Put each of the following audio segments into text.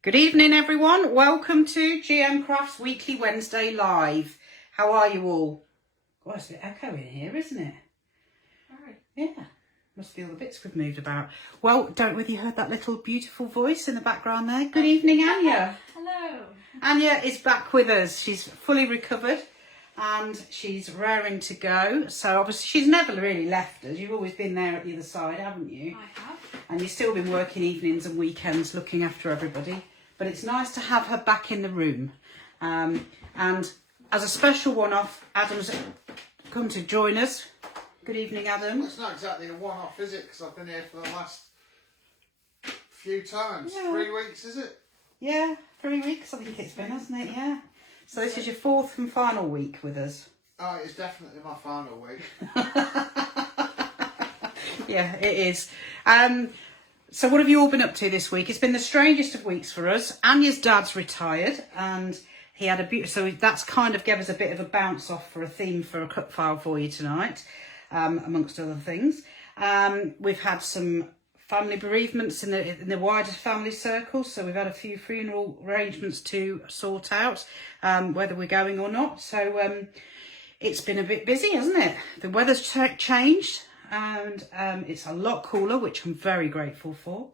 Good evening, everyone. Welcome to GMCrafts Weekly Wednesday Live. How are you all? Oh, it's a bit echo in here, isn't it? Right. Yeah. Must be all the bits we've moved about. Well, don't know whether you heard that little beautiful voice in the background there. Good evening, Anya. Hello. Anya is back with us. She's fully recovered and she's raring to go. So obviously she's never really left us. You've always been there at the other side, haven't you? I have. And you've still been working evenings and weekends looking after everybody. But it's nice to have her back in the room. And as a special one-off, Adam's come to join us. Good evening, Adam. Well, it's not exactly a one-off, is it? Because I've been here for the last few times. Yeah. 3 weeks, is it? Yeah, 3 weeks I think it's been, hasn't it? Yeah. So this is your fourth and final week with us. Oh, it's definitely my final week. Yeah, it is. So what have you all been up to this week? It's been the strangest of weeks for us. Anya's dad's retired and he had so that's kind of gave us a bit of a bounce off for a theme for a cut file for you tonight, amongst other things. We've had some family bereavements in the wider family circle, so we've had a few funeral arrangements to sort out, whether we're going or not. So it's been a bit busy, hasn't it? The weather's changed. And it's a lot cooler, which I'm very grateful for.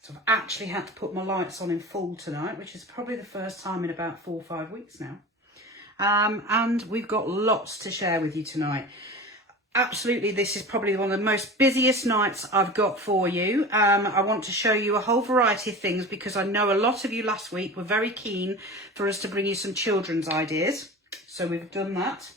So I've actually had to put my lights on in full tonight, which is probably the first time in about 4 or 5 weeks now. And we've got lots to share with you tonight. Absolutely, this is probably one of the most busiest nights I've got for you. I want to show you a whole variety of things because I know a lot of you last week were very keen for us to bring you some children's ideas. So we've done that.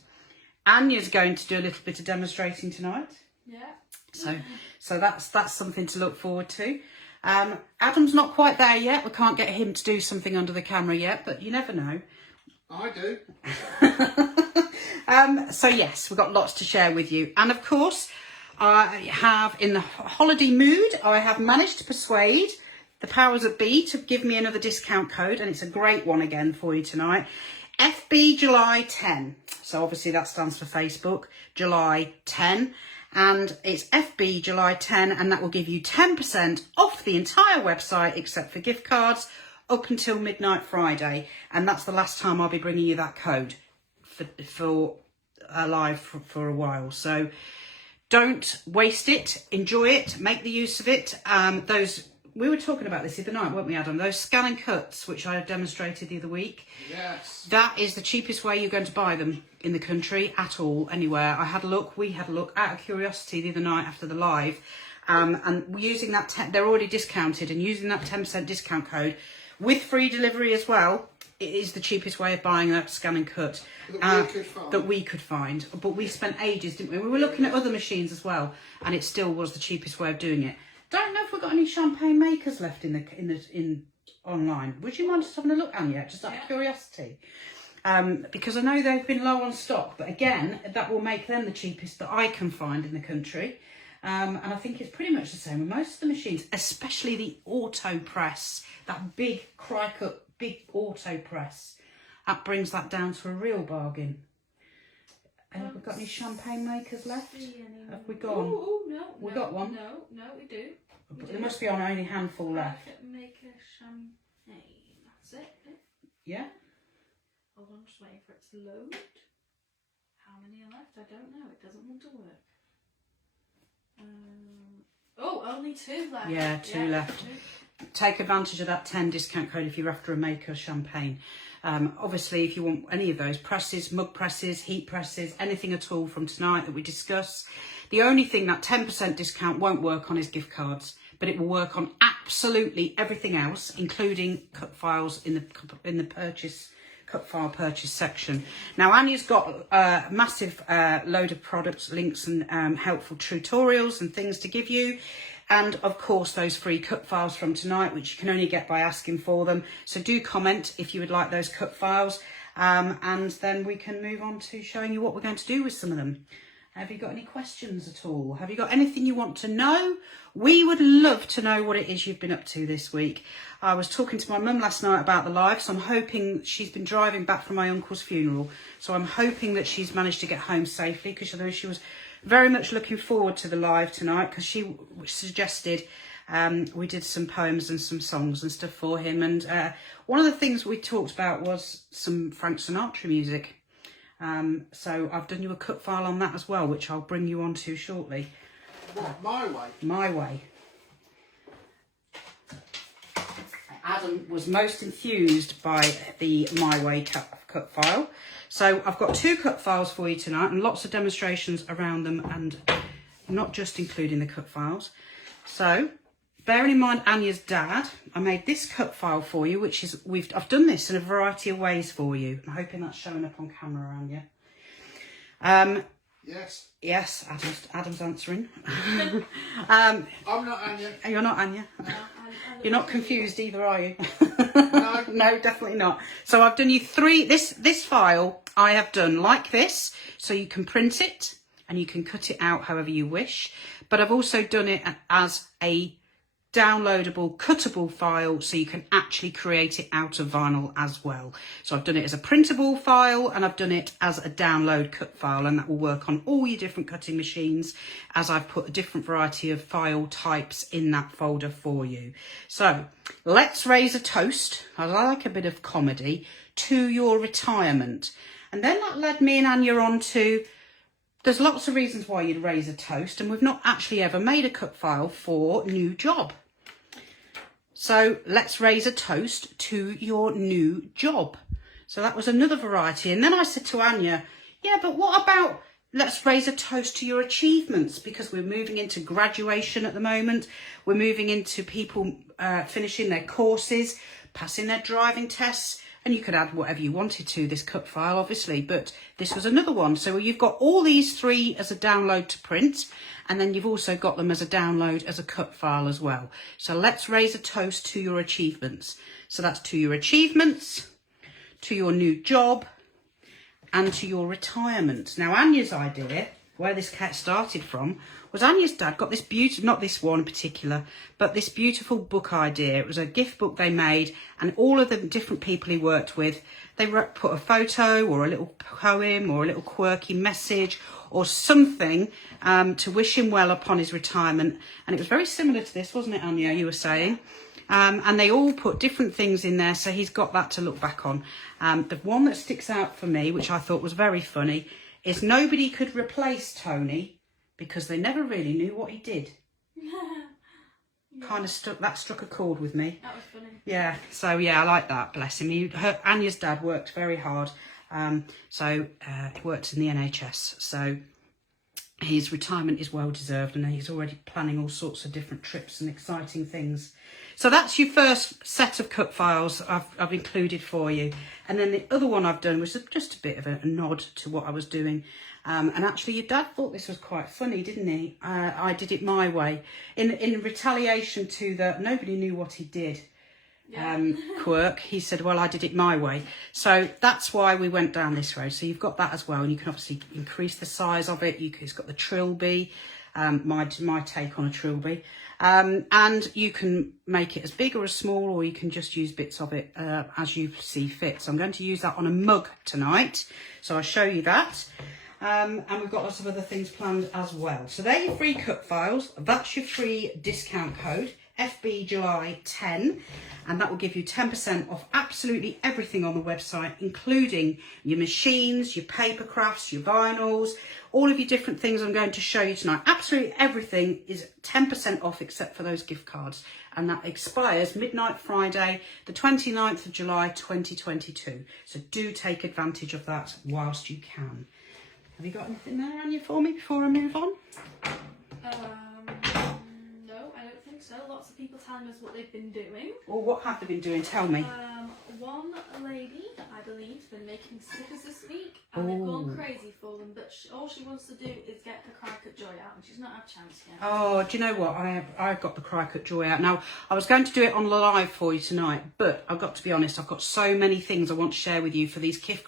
Anya's going to do a little bit of demonstrating tonight. Yeah. So that's something to look forward to. Adam's not quite there yet. We can't get him to do something under the camera yet, but you never know. I do. So yes, we've got lots to share with you. And of course, I have, in the holiday mood, I have managed to persuade the powers that be to give me another discount code, and it's a great one again for you tonight. FB July 10. So obviously that stands for Facebook, July 10. And it's FB July 10, and that will give you 10% off the entire website except for gift cards up until midnight Friday. And that's the last time I'll be bringing you that code for live for a while. So don't waste it, enjoy it, make the use of it. We were talking about this the other night, weren't we, Adam? Those scan and cuts, which I demonstrated the other week. Yes. That is the cheapest way you're going to buy them in the country at all, anywhere. We had a look out of curiosity the other night after the live. And using that, they're already discounted, and using that 10% discount code with free delivery as well, it is the cheapest way of buying that scan and cut that we could find. But we spent ages, didn't we? We were looking at other machines as well, and it still was the cheapest way of doing it. Don't know if we've got any champagne makers left in online. Would you mind just having a look, Anya, just out of curiosity? Because I know they've been low on stock, but again, that will make them the cheapest that I can find in the country. And I think it's pretty much the same with most of the machines, especially the auto press, that big cry-cut, big auto press. That brings that down to a real bargain. And have we got any champagne makers left? Have we gone? Oh, no. We got one? No, we do. There must be only a handful left. Make a champagne. That's it. Yeah? Hold on, just waiting for it to load. How many are left? I don't know. It doesn't want to work. Only 2 left. Yeah, two left. Take advantage of that 10 discount code if you're after a maker champagne. Obviously, if you want any of those presses, mug presses, heat presses, anything at all from tonight that we discuss, the only thing that 10% discount won't work on is gift cards, but it will work on absolutely everything else, including cut files in the purchase cut file purchase section. Now Anya's got a massive load of products, links and helpful tutorials and things to give you. And of course those free cut files from tonight, which you can only get by asking for them. So do comment if you would like those cut files, and then we can move on to showing you what we're going to do with some of them. Have you got any questions at all? Have you got anything you want to know? We would love to know what it is you've been up to this week. I was talking to my mum last night about the live, so I'm hoping she's been driving back from my uncle's funeral. So I'm hoping that she's managed to get home safely, because I know she was very much looking forward to the live tonight, because she suggested We did some poems and some songs and stuff for him. And one of the things we talked about was some Frank Sinatra music. So I've done you a cut file on that as well, which I'll bring you on to shortly. What, My Way? My Way. Adam was most enthused by the My Way cut file. So I've got 2 cut files for you tonight and lots of demonstrations around them, and not just including the cut files. So bearing in mind Anya's dad, I made this cut file for you, which is, I've done this in a variety of ways for you. I'm hoping that's showing up on camera, Anya. Yes. Yes, Adam's answering. I'm not Anya. You're not Anya. No, You're not confused either, are you? No. No, definitely not. So I've done you 3. This file I have done like this, so you can print it and you can cut it out however you wish. But I've also done it as a downloadable, cuttable file, so you can actually create it out of vinyl as well. So I've done it as a printable file and I've done it as a download cut file, and that will work on all your different cutting machines, as I've put a different variety of file types in that folder for you. So let's raise a toast, I like a bit of comedy, to your retirement. And then that led me and Anya on to, there's lots of reasons why you'd raise a toast, and we've not actually ever made a cut file for new job. So let's raise a toast to your new job. So that was another variety. And then I said to Anya, yeah, but what about let's raise a toast to your achievements, because we're moving into graduation at the moment. We're moving into people finishing their courses, passing their driving tests. And you could add whatever you wanted to this cut file, obviously, but this was another one. So you've got all these 3 as a download to print, and then you've also got them as a download as a cut file as well. So let's raise a toast to your achievements. So that's to your achievements, to your new job, and to your retirement. Now, Anya's idea, where this cat started from, was Anya's dad got this beautiful, not this one in particular, but this beautiful book idea. It was a gift book they made, and all of the different people he worked with, they put a photo or a little poem or a little quirky message or something to wish him well upon his retirement. And it was very similar to this, wasn't it, Anya, you were saying? And they all put different things in there, so he's got that to look back on. The one that sticks out for me, which I thought was very funny, is nobody could replace Tony because they never really knew what he did. Yeah. Kind of struck a chord with me. That was funny. Yeah, so yeah, I like that, bless him. Anya's dad worked very hard, so he worked in the NHS, so his retirement is well deserved, and he's already planning all sorts of different trips and exciting things. So that's your first set of cut files I've included for you. And then the other one I've done was just a bit of a nod to what I was doing. And actually your dad thought this was quite funny, didn't he? I did it my way. In retaliation to the nobody knew what he did quirk, he said, well, I did it my way. So that's why we went down this road. So you've got that as well. And you can obviously increase the size of it. It's got the trilby, my take on a trilby. And you can make it as big or as small, or you can just use bits of it as you see fit. So I'm going to use that on a mug tonight. So I'll show you that. And we've got lots of other things planned as well. So they're your free cut files. That's your free discount code, FB July 10. And that will give you 10% off absolutely everything on the website, including your machines, your Papercrafts, your vinyls, all of your different things I'm going to show you tonight. Absolutely everything is 10% off except for those gift cards. And that expires midnight Friday, the 29th of July, 2022. So do take advantage of that whilst you can. Have you got anything there, Anya, for me before I move on? No, I don't think so. Lots of people telling us what they've been doing. Or what have they been doing? Tell me. One lady, I believe, has been making stickers this week, and they've gone crazy for them, but all she wants to do is get the Cry Cut Joy out, and she's not had a chance yet. Oh, do you know what? I've got the Cry Cut Joy out. Now, I was going to do it on the live for you tonight, but I've got to be honest, I've got so many things I want to share with you for these kids.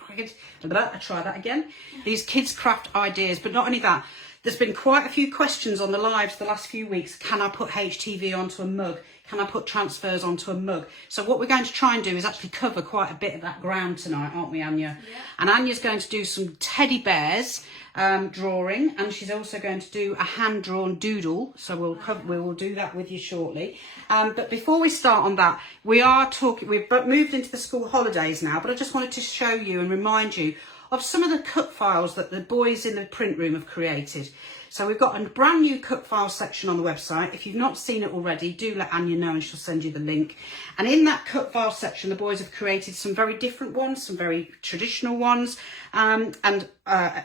I try that again. These kids craft ideas, but not only that. There's been quite a few questions on the lives the last few weeks. Can I put HTV onto a mug? can I put transfers onto a mug? So what we're going to try and do is actually cover quite a bit of that ground tonight, aren't we, Anya? Yeah. And Anya's going to do some teddy bears drawing, and she's also going to do a hand-drawn doodle. So we will do that with you shortly. But before we start on that, we've moved into the school holidays now, but I just wanted to show you and remind you of some of the cut files that the boys in the print room have created. So we've got a brand new cut file section on the website. If you've not seen it already, do let Anya know and she'll send you the link. And in that cut file section, the boys have created some very different ones, some very traditional ones, and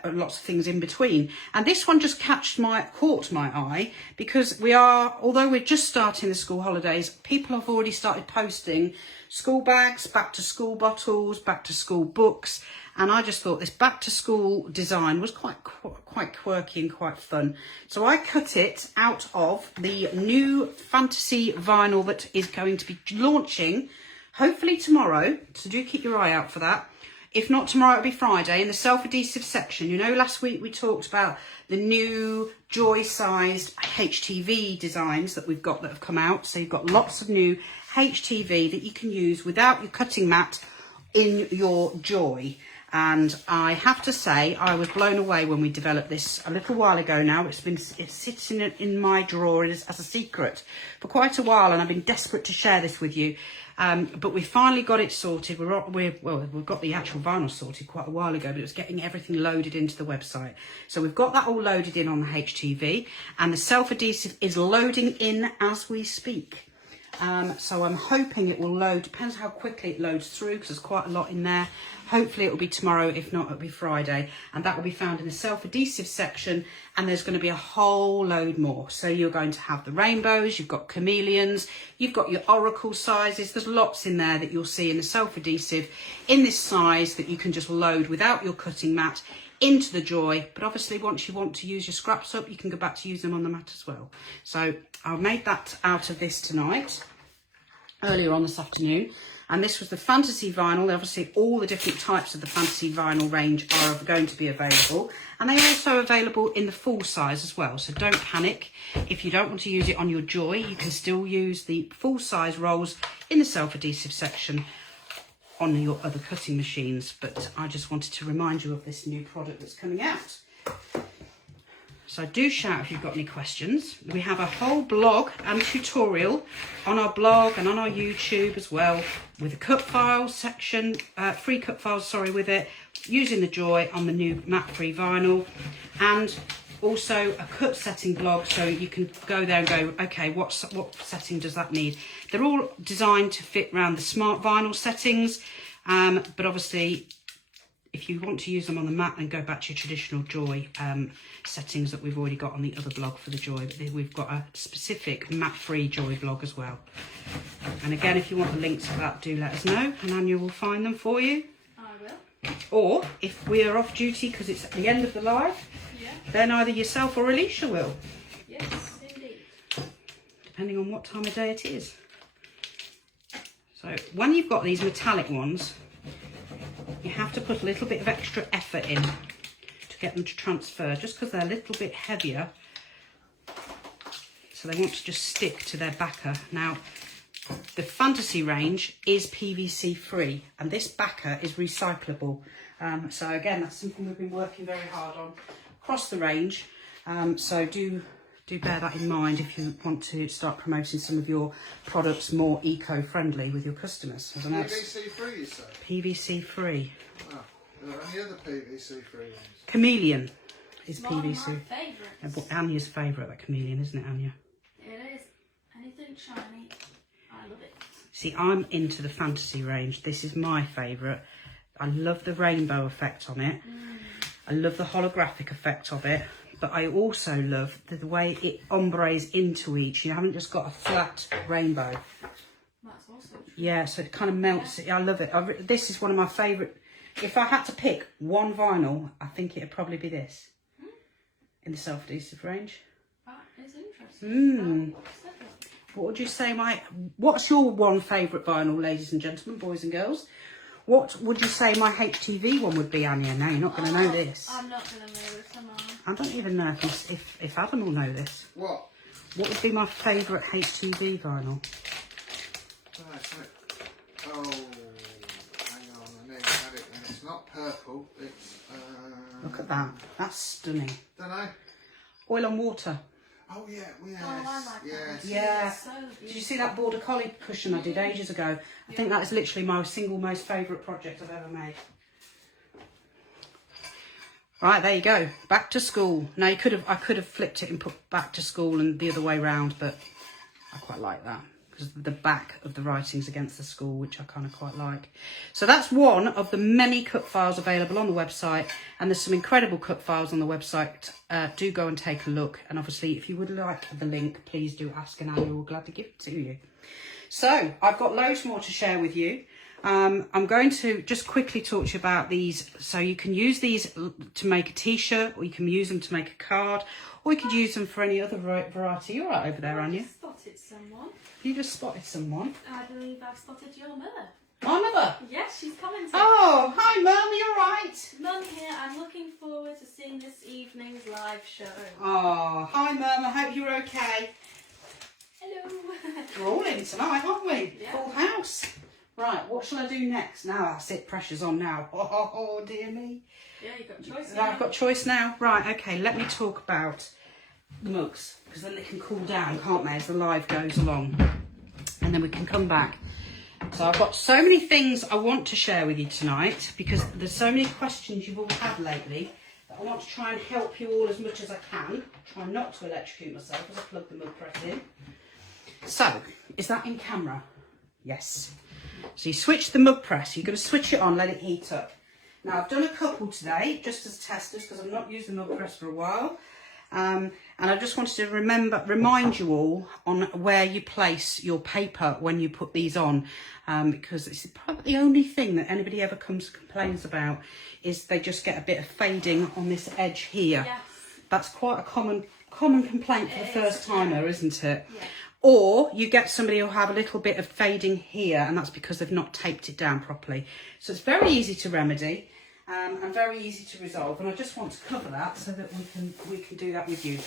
lots of things in between. And this one just caught my eye because although we're just starting the school holidays, people have already started posting school bags, back to school bottles, back to school books. And I just thought this back to school design was quite quirky and quite fun. So I cut it out of the new fantasy vinyl that is going to be launching hopefully tomorrow. So do keep your eye out for that. If not tomorrow, it'll be Friday in the self-adhesive section. You know, last week we talked about the new joy-sized HTV designs that we've got that have come out. So you've got lots of new HTV that you can use without your cutting mat in your joy. And I have to say, I was blown away when we developed this a little while ago now. It sits in my drawer as a secret for quite a while, and I've been desperate to share this with you. But we finally got it sorted. We've got the actual vinyl sorted quite a while ago, but it was getting everything loaded into the website. So we've got that all loaded in on the HTV, and the self-adhesive is loading in as we speak. So I'm hoping it will load, depends how quickly it loads through because there's quite a lot in there. Hopefully it will be tomorrow, if not it'll be Friday, and that will be found in the self-adhesive section, and there's going to be a whole load more. So you're going to have the rainbows, you've got chameleons, you've got your oracle sizes, there's lots in there that you'll see in the self-adhesive in this size that you can just load without your cutting mat into the joy. But obviously once you want to use your scraps up, you can go back to use them on the mat as well. So I made that out of this tonight, earlier on this afternoon, and this was the fantasy vinyl. Obviously all the different types of the fantasy vinyl range are going to be available, and they're also available in the full size as well. So don't panic if you don't want to use it on your joy, you can still use the full size rolls in the self-adhesive section on your other cutting machines. But I just wanted to remind you of this new product that's coming out. So do shout if you've got any questions. We have a whole blog and tutorial on our blog and on our YouTube as well, with a cut file section, free cut files, sorry, with it, using the joy on the new matte-free vinyl, and also a cut setting blog, so you can go there and go, okay, what setting does that need? They're all designed to fit around the smart vinyl settings, but obviously if you want to use them on the mat, then go back to your traditional joy settings that we've already got on the other blog for the joy. But we've got a specific matte-free joy blog as well. And again, if you want the links for that, do let us know, and Anya will find them for you. I will. Or if we are off duty because it's at the end of the live, then either yourself or Alicia will. Yes, indeed. Depending on what time of day it is. So when you've got these metallic ones, you have to put a little bit of extra effort in to get them to transfer, just because they're a little bit heavier. So they want to just stick to their backer. Now, the fantasy range is PVC free, and this backer is recyclable. So again, that's something we've been working very hard on across the range. So do bear that in mind if you want to start promoting some of your products more eco-friendly with your customers. PVC free, you say? PVC free. Oh, are there any other PVC free ones? Chameleon is One of my PVC. favourites. Anya's favourite, that chameleon, isn't it, Anya? It is. Anything shiny, I love it. See, I'm into the fantasy range. This is my favourite. I love the rainbow effect on it. I love the holographic effect of it. But I also love the way it ombres into each. You haven't just got a flat rainbow. That's also true. Yeah, so it kind of melts it. I love it. This is one of my favourite. If I had to pick one vinyl, I think it'd probably be this. In the self-adhesive range. That is interesting. What would you say, what's your one favourite vinyl, ladies and gentlemen, boys and girls? What would you say my HTV one would be, Anya? No, you're not going to know this. I'm not going to know this, am I? I don't even know if Adam will know this. What? What would be my favourite HTV vinyl? don't know, something. Oh, hang on, I nearly had it, and it's not purple. It's. Look at that. That's stunning. Don't know. Oil and water. Oh yeah, yes, Oh, I like yes. that. Yeah. It's so beautiful. Did you see that Border Collie cushion I did ages ago? I think that is literally my single most favourite project I've ever made. Right, there you go. Back to school. Now I could have flipped it and put back to school and the other way round, but I quite like that because the back of the writing's against the school, which I kind of quite like. So that's one of the many cut files available on the website, and there's some incredible cut files on the website. Do go and take a look, and obviously if you would like the link, please do ask and Annie will gladly give it to you. So I've got loads more to share with you. I'm going to just quickly talk to you about these. So you can use these to make a t-shirt, or you can use them to make a card, or you could use them for any other variety. You're right over there, Anya. I spotted someone. You just spotted someone. I believe I've spotted your mother. My mother. Yes, she's commenting. Oh, hi Mum, you alright? Mum here, I'm looking forward to seeing this evening's live show. Oh, hi Mum, I hope you're okay. Hello. We're all in tonight, aren't we? Yeah. Full house. Right, what shall I do next? Now that's it, pressure's on now. Oh, dear me. Yeah, you've got choice. I've got choice now. Right, okay, let me talk about the mugs, because then they can cool down, can't they, as the live goes along. And then we can come back. So I've got so many things I want to share with you tonight, because there's so many questions you've all had lately that I want to try and help you all as much as I can. Try not to electrocute myself as I plug the mug press in. So, is that in camera? Yes. So you switch the mug press, you're going to switch it on, let it heat up. Now I've done a couple today, just as testers, because I've not used the mug press for a while. And I just wanted to remind you all on where you place your paper when you put these on, because it's probably the only thing that anybody ever comes and complains about is they just get a bit of fading on this edge here. Yes. That's quite a common complaint for the first timer, isn't it? Yeah. Or you get somebody who'll have a little bit of fading here, and that's because they've not taped it down properly. So it's very easy to remedy. And very easy to resolve, and I just want to cover that so that we can do that with you.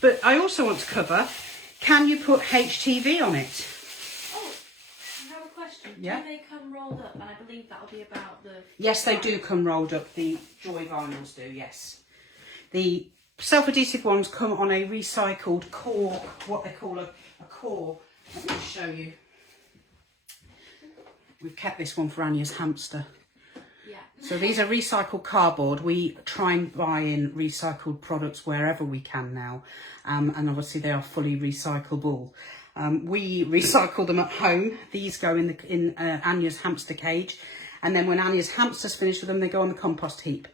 But I also want to cover, can you put HTV on it? Oh, I have a question. Yeah. Do they come rolled up? And I believe that'll be about the... Yes, they do come rolled up. The Joy vinyls do, yes. The self-adhesive ones come on a recycled core, what they call a core. Let me just show you. We've kept this one for Anya's hamster. So these are recycled cardboard. We try and buy in recycled products wherever we can now. And obviously they are fully recyclable. We recycle them at home. These go in Anya's hamster cage. And then when Anya's hamster's finished with them, they go on the compost heap,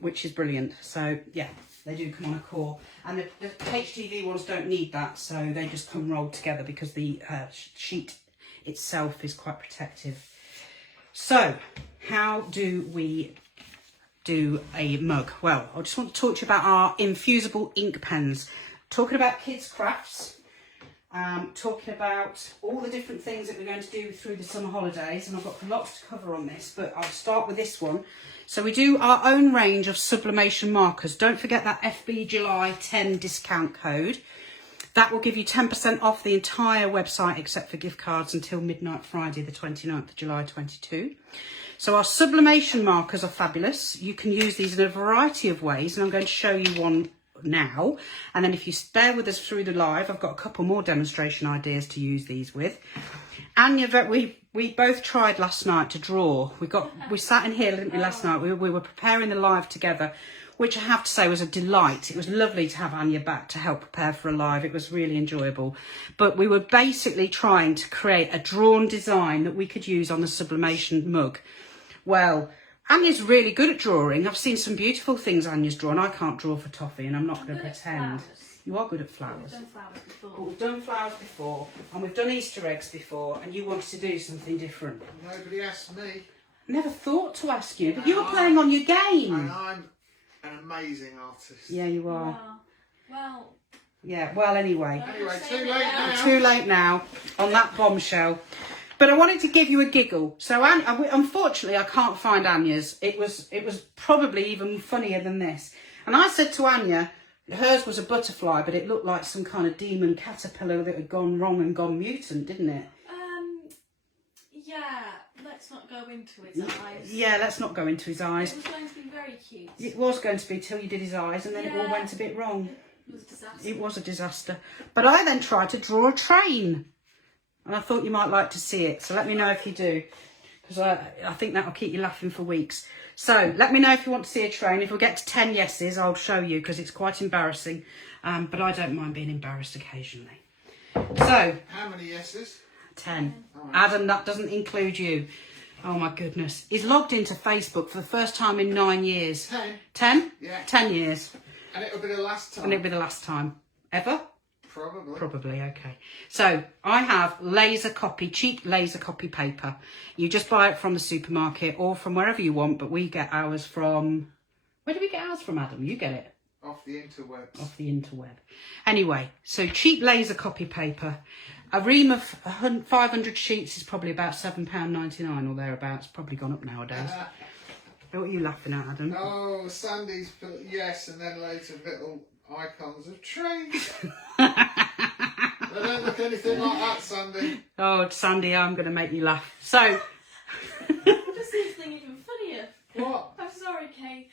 which is brilliant. So yeah, they do come on a core. And the HTV ones don't need that. So they just come rolled together because the sheet itself is quite protective. So, how do we do a mug? Well, I just want to talk to you about our infusible ink pens. Talking about GMCrafts, talking about all the different things that we're going to do through the summer holidays, and I've got lots to cover on this, but I'll start with this one. So we do our own range of sublimation markers. Don't forget that FB July 10 discount code. That will give you 10% off the entire website except for gift cards until midnight Friday, the 29th of July 22. So our sublimation markers are fabulous. You can use these in a variety of ways, and I'm going to show you one now. And then if you bear with us through the live, I've got a couple more demonstration ideas to use these with. Anya, we both tried last night to draw. We sat in here, didn't we, last night? We were preparing the live together, which I have to say was a delight. It was lovely to have Anya back to help prepare for a live. It was really enjoyable. But we were basically trying to create a drawn design that we could use on the sublimation mug. Well, Anya's really good at drawing. I've seen some beautiful things Anya's drawn. I can't draw for toffee, and I'm not going to pretend. You are good at flowers. We've done flowers before. But we've done flowers before, and we've done Easter eggs before, and you wanted to do something different. Nobody asked me. Never thought to ask you, but you were playing on your game. And I'm an amazing artist. Yeah, you are. Well. Yeah, well, anyway. Anyway, too late now. Too late now on that bombshell. But I wanted to give you a giggle. So unfortunately, I can't find Anya's. It was probably even funnier than this. And I said to Anya, hers was a butterfly, but it looked like some kind of demon caterpillar that had gone wrong and gone mutant, didn't it? Yeah, let's not go into his eyes. Yeah, let's not go into his eyes. It was going to be very cute. It was going to be till you did his eyes, and then it all went a bit wrong. It was a disaster. It was a disaster. But I then tried to draw a train, and I thought you might like to see it. So let me know if you do, because I think that'll keep you laughing for weeks. So let me know if you want to see a train. If we get to 10 yeses, I'll show you, because it's quite embarrassing. But I don't mind being embarrassed occasionally. So How many yeses? 10. Adam, that doesn't include you. Oh my goodness. He's logged into Facebook for the first time in 9 years. 10. 10? Yeah. 10 years. And it'll be the last time. And it'll be the last time. Ever? Probably. Probably, okay. So I have laser copy, cheap laser copy paper. You just buy it from the supermarket or from wherever you want, but we get ours from... Where do we get ours from, Adam? You get it. Off the interwebs. Off the interweb. Anyway, so cheap laser copy paper. A ream of 500 sheets is probably about £7.99 or thereabouts. Probably gone up nowadays. What are you laughing at, Adam? Oh, Sandy's put yes and then loads of little icons of trains. They don't look anything like that, Sandy. Oh, Sandy, I'm going to make you laugh. So... This is thing even funnier. What? I'm sorry, Kay.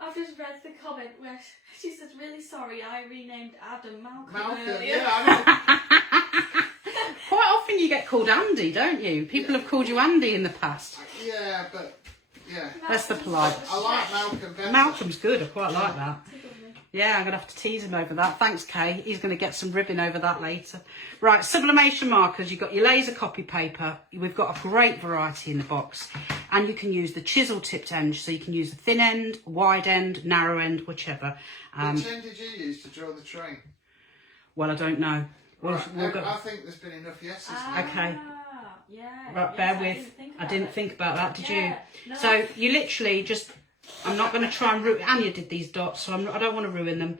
I've just read the comment where she says, really sorry, I renamed Adam Malcolm earlier. Yeah, I know. Quite often you get called Andy, don't you? People have called you Andy in the past. Yeah, but yeah. That's the polite. I like Malcolm better. Malcolm's good, I quite like that. Tickled me. Yeah, I'm going to have to tease him over that. Thanks, Kay. He's going to get some ribbon over that later. Right, sublimation markers. You've got your laser copy paper. We've got a great variety in the box. And you can use the chisel tipped end. So you can use the thin end, wide end, narrow end, whichever. Which end did you use to draw the train? Well, I don't know. Right, We'll go. I think there's been enough yeses now. Okay. Yeah. Right, yes, bear with. I didn't think about that, did you? No. So you literally just... I'm not going to try and ruin... Anya did these dots, so I don't want to ruin them.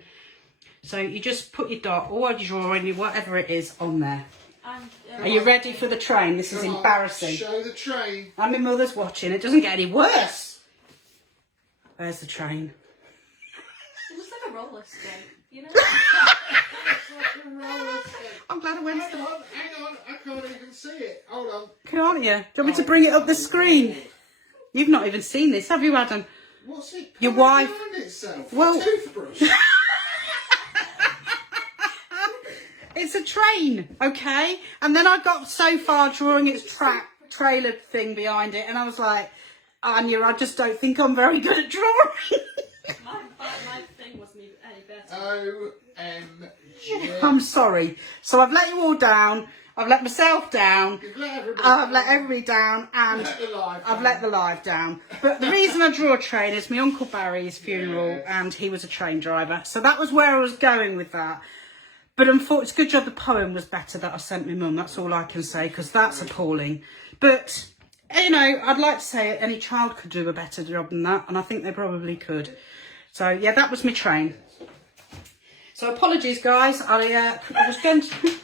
So you just put your dot, or your drawing, whatever it is, on there. Are you ready for the train? This is Come on, embarrassing. show the train. And my mother's watching. It doesn't get any worse. There's the train. It looks like a roller skate, you know? I'm glad I went to Hang on, I can't even see it. Hold on. Can't you? Do you want me to bring it up the screen? You've not even seen this, have you, Adam? What's it? Your wife- Behind itself? Well- A toothbrush. It's a train, okay? And then I got so far drawing its trailer thing behind it, and I was like, Anya, I just don't think I'm very good at drawing. my thing wasn't even any better. OMG. I'm sorry. So I've let you all down. I've let myself down. You've let everybody I've let everybody down, and Let the live I've down. let the live down. But the reason I draw a train is my Uncle Barry's funeral, Yes. and he was a train driver. So that was where I was going with that. But unfortunately, it's a good job the poem was better that I sent my mum. That's all I can say, because that's appalling. But, you know, I'd like to say any child could do a better job than that, and I think they probably could. So, yeah, that was my train. So, apologies, guys. I was going to... Your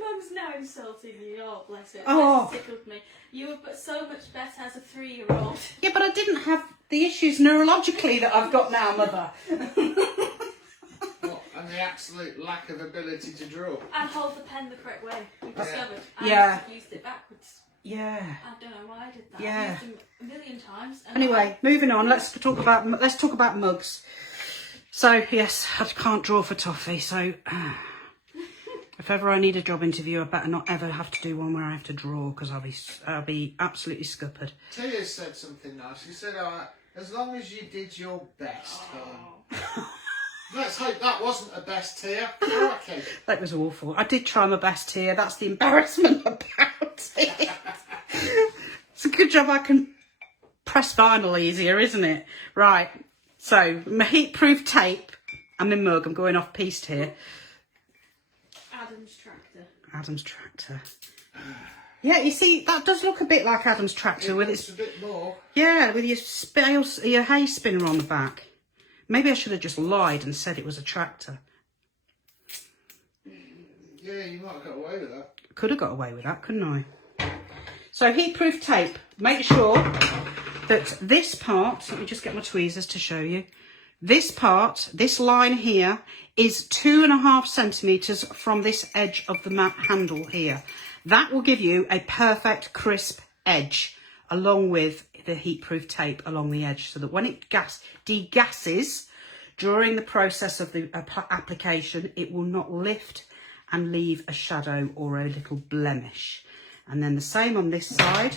mum's now insulting you. Oh, bless it. Oh. That tickled me. You were but so much better as a 3-year-old. Yeah, but I didn't have the issues neurologically that I've got now, Mother. What, and the absolute lack of ability to draw. And hold the pen the correct way. We discovered. Yeah. I used it backwards. Yeah. I don't know why I did that. Yeah. I used them a million times. And Anyway, moving on. Let's talk about mugs. So yes, I can't draw for toffee. So if ever I need a job interview, I better not ever have to do one where I have to draw, because I'll be absolutely scuppered. Tia said something nice. She said, as long as you did your best, let's hope that wasn't a best, Tia. Okay. That was awful. I did try my best here. That's the embarrassment about it. It's a good job I can press vinyl easier, isn't it? Right. So, my heat-proof tape and my mug. I'm going off piste here. Adam's tractor. Adam's tractor. Yeah, you see, that does look a bit like Adam's tractor with It's its... a bit more. Yeah, with your hay spinner on the back. Maybe I should have just lied and said it was a tractor. Yeah, you might have got away with that. Could have got away with that, couldn't I? So heat-proof tape. Make sure that this part, let me just get my tweezers to show you. This part, this line here, is 2.5 centimetres from this edge of the handle here. That will give you a perfect, crisp edge along with the heat-proof tape along the edge, so that when it degasses during the process of the application, it will not lift and leave a shadow or a little blemish. And then the same on this side,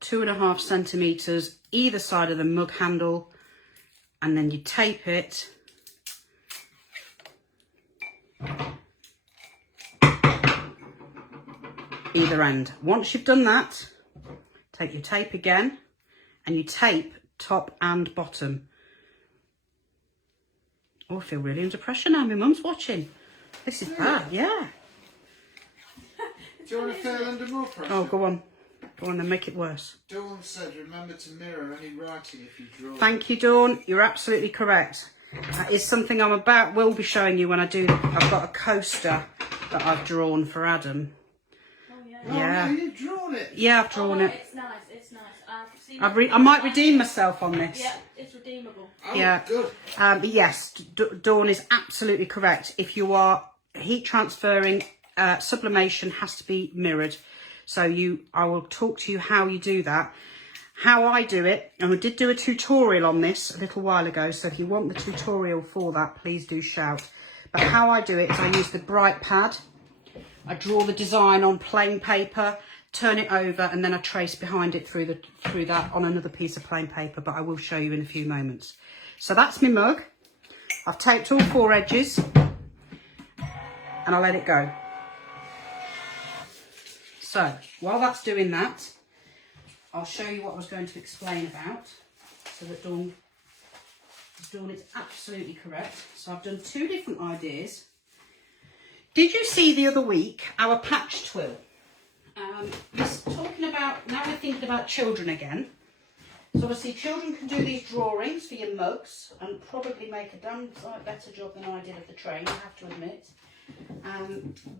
2.5 centimetres either side of the mug handle, and then you tape it either end. Once you've done that, take your tape again and you tape top and bottom. Oh, I feel really under pressure now. My mum's watching. This is bad, yeah. Do you want to feel under more pressure? Oh, go on. Go on then, make it worse. Dawn said, remember to mirror any writing if you draw. Thank you, Dawn. You're absolutely correct. That is something will be showing you when I do. I've got a coaster that I've drawn for Adam. Oh, yeah. Yeah. Oh, no, you've drawn it. Yeah, I've drawn it. It's nice, it's nice. I've seen I might redeem myself on this. Yeah, it's redeemable. Oh, Yeah. good. But yes, Dawn is absolutely correct. If you are heat transferring, sublimation has to be mirrored. So I will talk to you how you do that. How I do it, and we did do a tutorial on this a little while ago, so if you want the tutorial for that, please do shout. But how I do it is I use the bright pad. I draw the design on plain paper, turn it over, and then I trace behind it through that on another piece of plain paper, but I will show you in a few moments. So that's my mug. I've taped all 4 edges and I'll let it go. So while that's doing that, I'll show you what I was going to explain about, so that Dawn is absolutely correct. So I've done 2 different ideas. Did you see the other week our patch twill? It's talking about, now we're thinking about children again. So obviously children can do these drawings for your mugs and probably make a damn sight better job than I did of the train, I have to admit.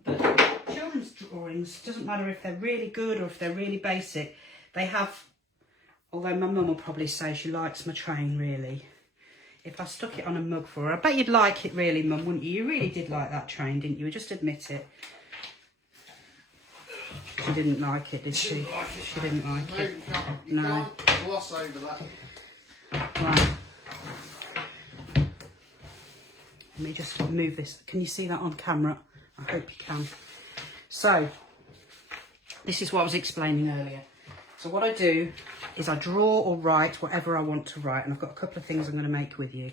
But children's drawings, doesn't matter if they're really good or if they're really basic, they have, although my mum will probably say she likes my train really. If I stuck it on a mug for her, I bet you'd like it really, Mum, wouldn't you? You really did like that train, didn't you? Just admit it. She didn't like it, did she? She didn't like it. You can't gloss over that. Right. Let me just move this. Can you see that on camera? I hope you can. So, this is what I was explaining earlier. So what I do is I draw or write whatever I want to write, and I've got a couple of things I'm going to make with you.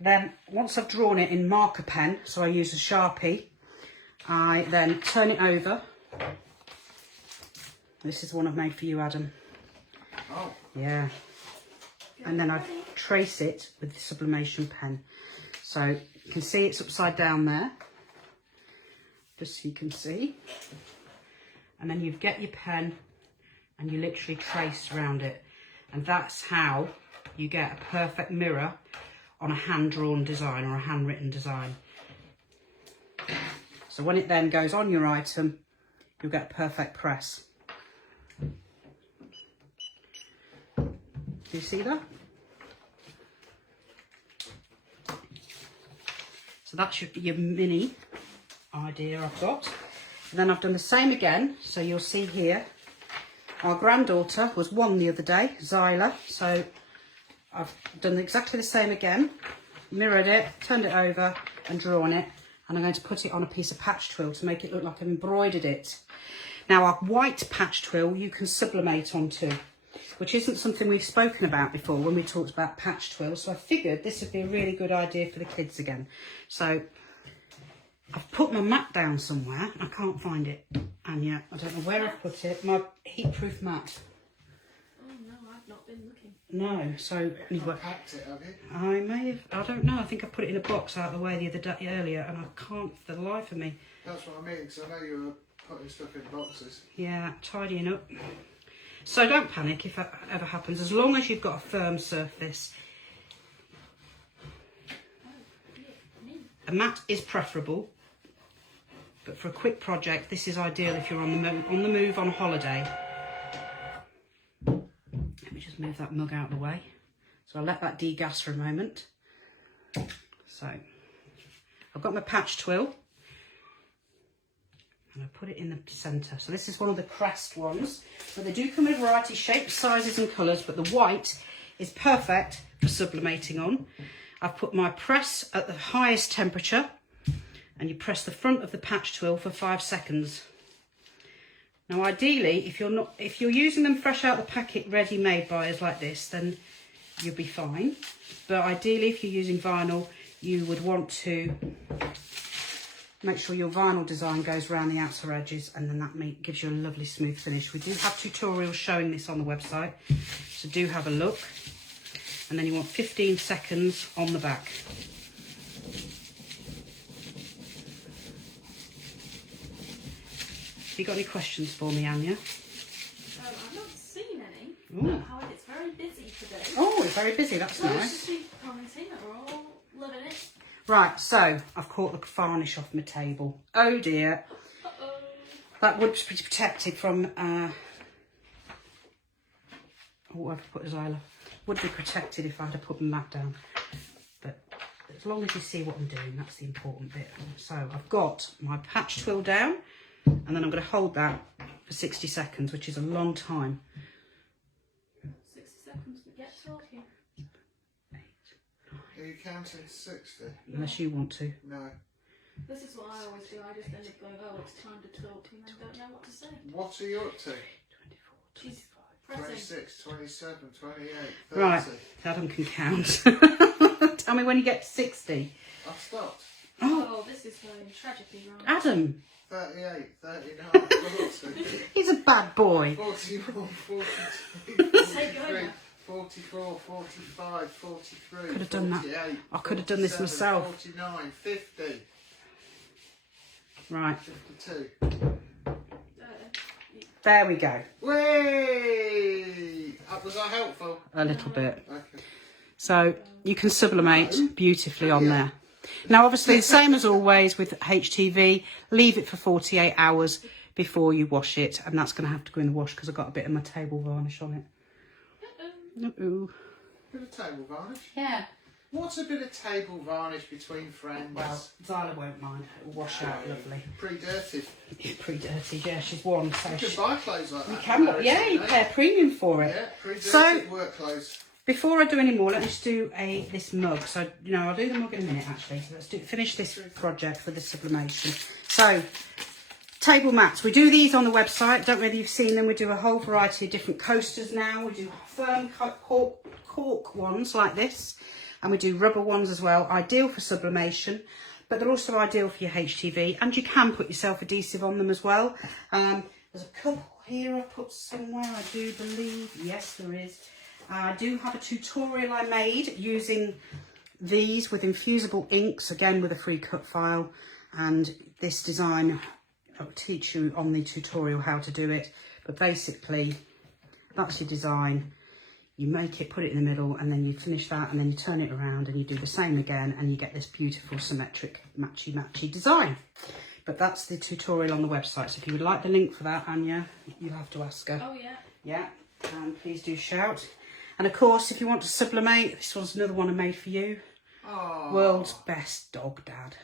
Then, once I've drawn it in marker pen, so I use a Sharpie, I then turn it over. This is the one I've made for you, Adam. Oh. Yeah. And then I trace it with the sublimation pen. So you can see it's upside down there, just so you can see. And then you get your pen and you literally trace around it. And that's how you get a perfect mirror on a hand-drawn design or a handwritten design. So when it then goes on your item, you'll get a perfect press. Do you see that? So that's your mini idea I've got. And then I've done the same again. So you'll see here, our granddaughter was 1 the other day, Zyla. So I've done exactly the same again, mirrored it, turned it over and drawn it. And I'm going to put it on a piece of patch twill to make it look like I've embroidered it. Now our white patch twill you can sublimate onto, which isn't something we've spoken about before when we talked about patch twill. So I figured this would be a really good idea for the kids again. So I've put my mat down somewhere. I can't find it. And yeah, I don't know where I've put it. My heat-proof mat. Oh no, I've not been looking. No, so You've packed it, have you? I may have, I don't know. I think I put it in a box out of the way the other day earlier, and I can't for the life of me. That's what I mean, because I know you were putting stuff in boxes. Yeah, tidying up. So don't panic if that ever happens, as long as you've got a firm surface. A mat is preferable, but for a quick project, this is ideal if you're on the move on holiday. Let me just move that mug out of the way. So I'll let that degas for a moment. So I've got my patch twill, I'm going to put it in the centre. So this is one of the Crest ones, but they do come in a variety of shapes, sizes and colours, but the white is perfect for sublimating on. I've put my press at the highest temperature, and you press the front of the patch twill for 5 seconds. Now ideally, if you're using them fresh out of the packet, ready-made buyers like this, then you'll be fine. But ideally, if you're using vinyl, you would want to make sure your vinyl design goes around the outer edges, and then that gives you a lovely smooth finish. We do have tutorials showing this on the website, so do have a look. And then you want 15 seconds on the back. Have you got any questions for me, Anya? I've not seen any. Ooh. But however, it's very busy today. Oh, it's very busy, that's nice. Quarantine, we're all living it. Right, so I've caught the varnish off my table. Oh dear. Uh-oh. That would be protected from, what have I put as Isla? Would be protected if I'd have put them back down. But as long as you see what I'm doing, that's the important bit. So I've got my patch twill down, and then I'm going to hold that for 60 seconds, which is a long time. 60 seconds to get talking. Are you counting 60? Unless you want to. No. This is what I always do. I just end up going, oh, it's time to talk, and then don't know what to say. What are you up to? 24, She's 25. pressing. 26, 27, 28, 30. Right, Adam can count. Tell me when you get to 60. I've stopped. Oh, this is going tragically wrong. Adam, 38, 39, 40. he's a bad boy. 41, 42, Say go 43, now. 44, 45, 43, Could have done that. 48, I could have done this 47, myself. 49, 50, Right, 52. there we go. Whey! Was that helpful? A little bit. Okay. So you can sublimate beautifully on Yeah. there. Now, obviously, the same as always with HTV, leave it for 48 hours before you wash it. And that's going to have to go in the wash because I've got a bit of my table varnish on it. Uh-oh. Bit of table varnish. Yeah. What's a bit of table varnish between friends? Well, Zyla won't mind. It'll wash out lovely. Pretty dirty. Pretty dirty, yeah. She's one. So You can buy clothes like that. you can, very yeah, you soon, pay a premium for it. Yeah, pretty dirty So- work clothes. Before I do any more, let's do this mug. So, I'll do the mug in a minute, actually. So let's finish this project for the sublimation. So, table mats. We do these on the website. Don't know whether you've seen them. We do a whole variety of different coasters now. We do firm cork ones like this. And we do rubber ones as well. Ideal for sublimation. But they're also ideal for your HTV. And you can put your self-adhesive on them as well. There's a couple here I put somewhere, I do believe. Yes, there is. I do have a tutorial I made using these with infusible inks, again with a free cut file, and this design, I'll teach you on the tutorial how to do it, but basically that's your design. You make it, put it in the middle, and then you finish that, and then you turn it around and you do the same again, and you get this beautiful symmetric matchy design. But that's the tutorial on the website, so if you would like the link for that, Anya, you'll have to ask her. Oh, yeah. Yeah, and please do shout. And of course, if you want to sublimate, this one's another one I made for you. Oh, World's best dog dad.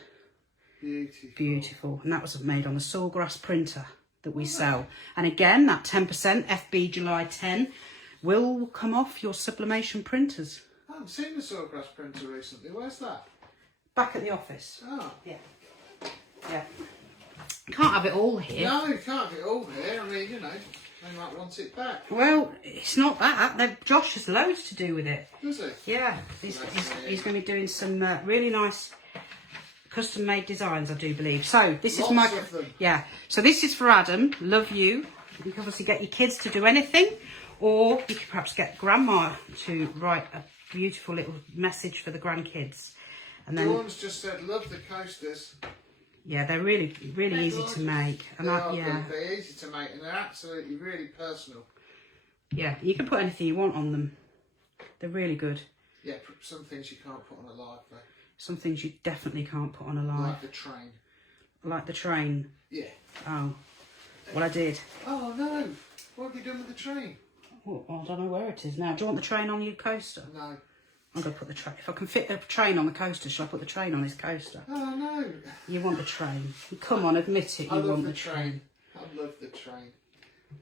beautiful. Beautiful. And that was made on a sawgrass printer that we sell. And again, that 10% FB July 10 will come off your sublimation printers. I haven't seen the sawgrass printer recently. Where's that? Back at the office. Oh. Yeah. Yeah. Can't have it all here. No, you can't get all here. I mean, they might want it back. Well, it's not that. Josh has loads to do with it. Does it? Yeah, he's going to be doing some really nice custom-made designs, I do believe. So this is Lots of them. yeah. So this is for Adam. Love you. You can obviously get your kids to do anything, or you could perhaps get Grandma to write a beautiful little message for the grandkids. And then Dawn's just said, love the coasters. yeah, they're really easy to make. And They're easy to make, and they're absolutely really personal. yeah, you can put anything you want on them. They're really good. Yeah, some things you can't put on a live though. Some things you definitely can't put on a live. Like the train. Like the train. Yeah. Oh, well I did. Oh no! What have you done with the train? Oh, I don't know where it is now. Do you want the train on your coaster? No. I'm going to put the train. If I can fit the train on the coaster, shall I put the train on his coaster? Oh, no. You want the train. Come on, admit it. I You love want the the train. train. I love the train.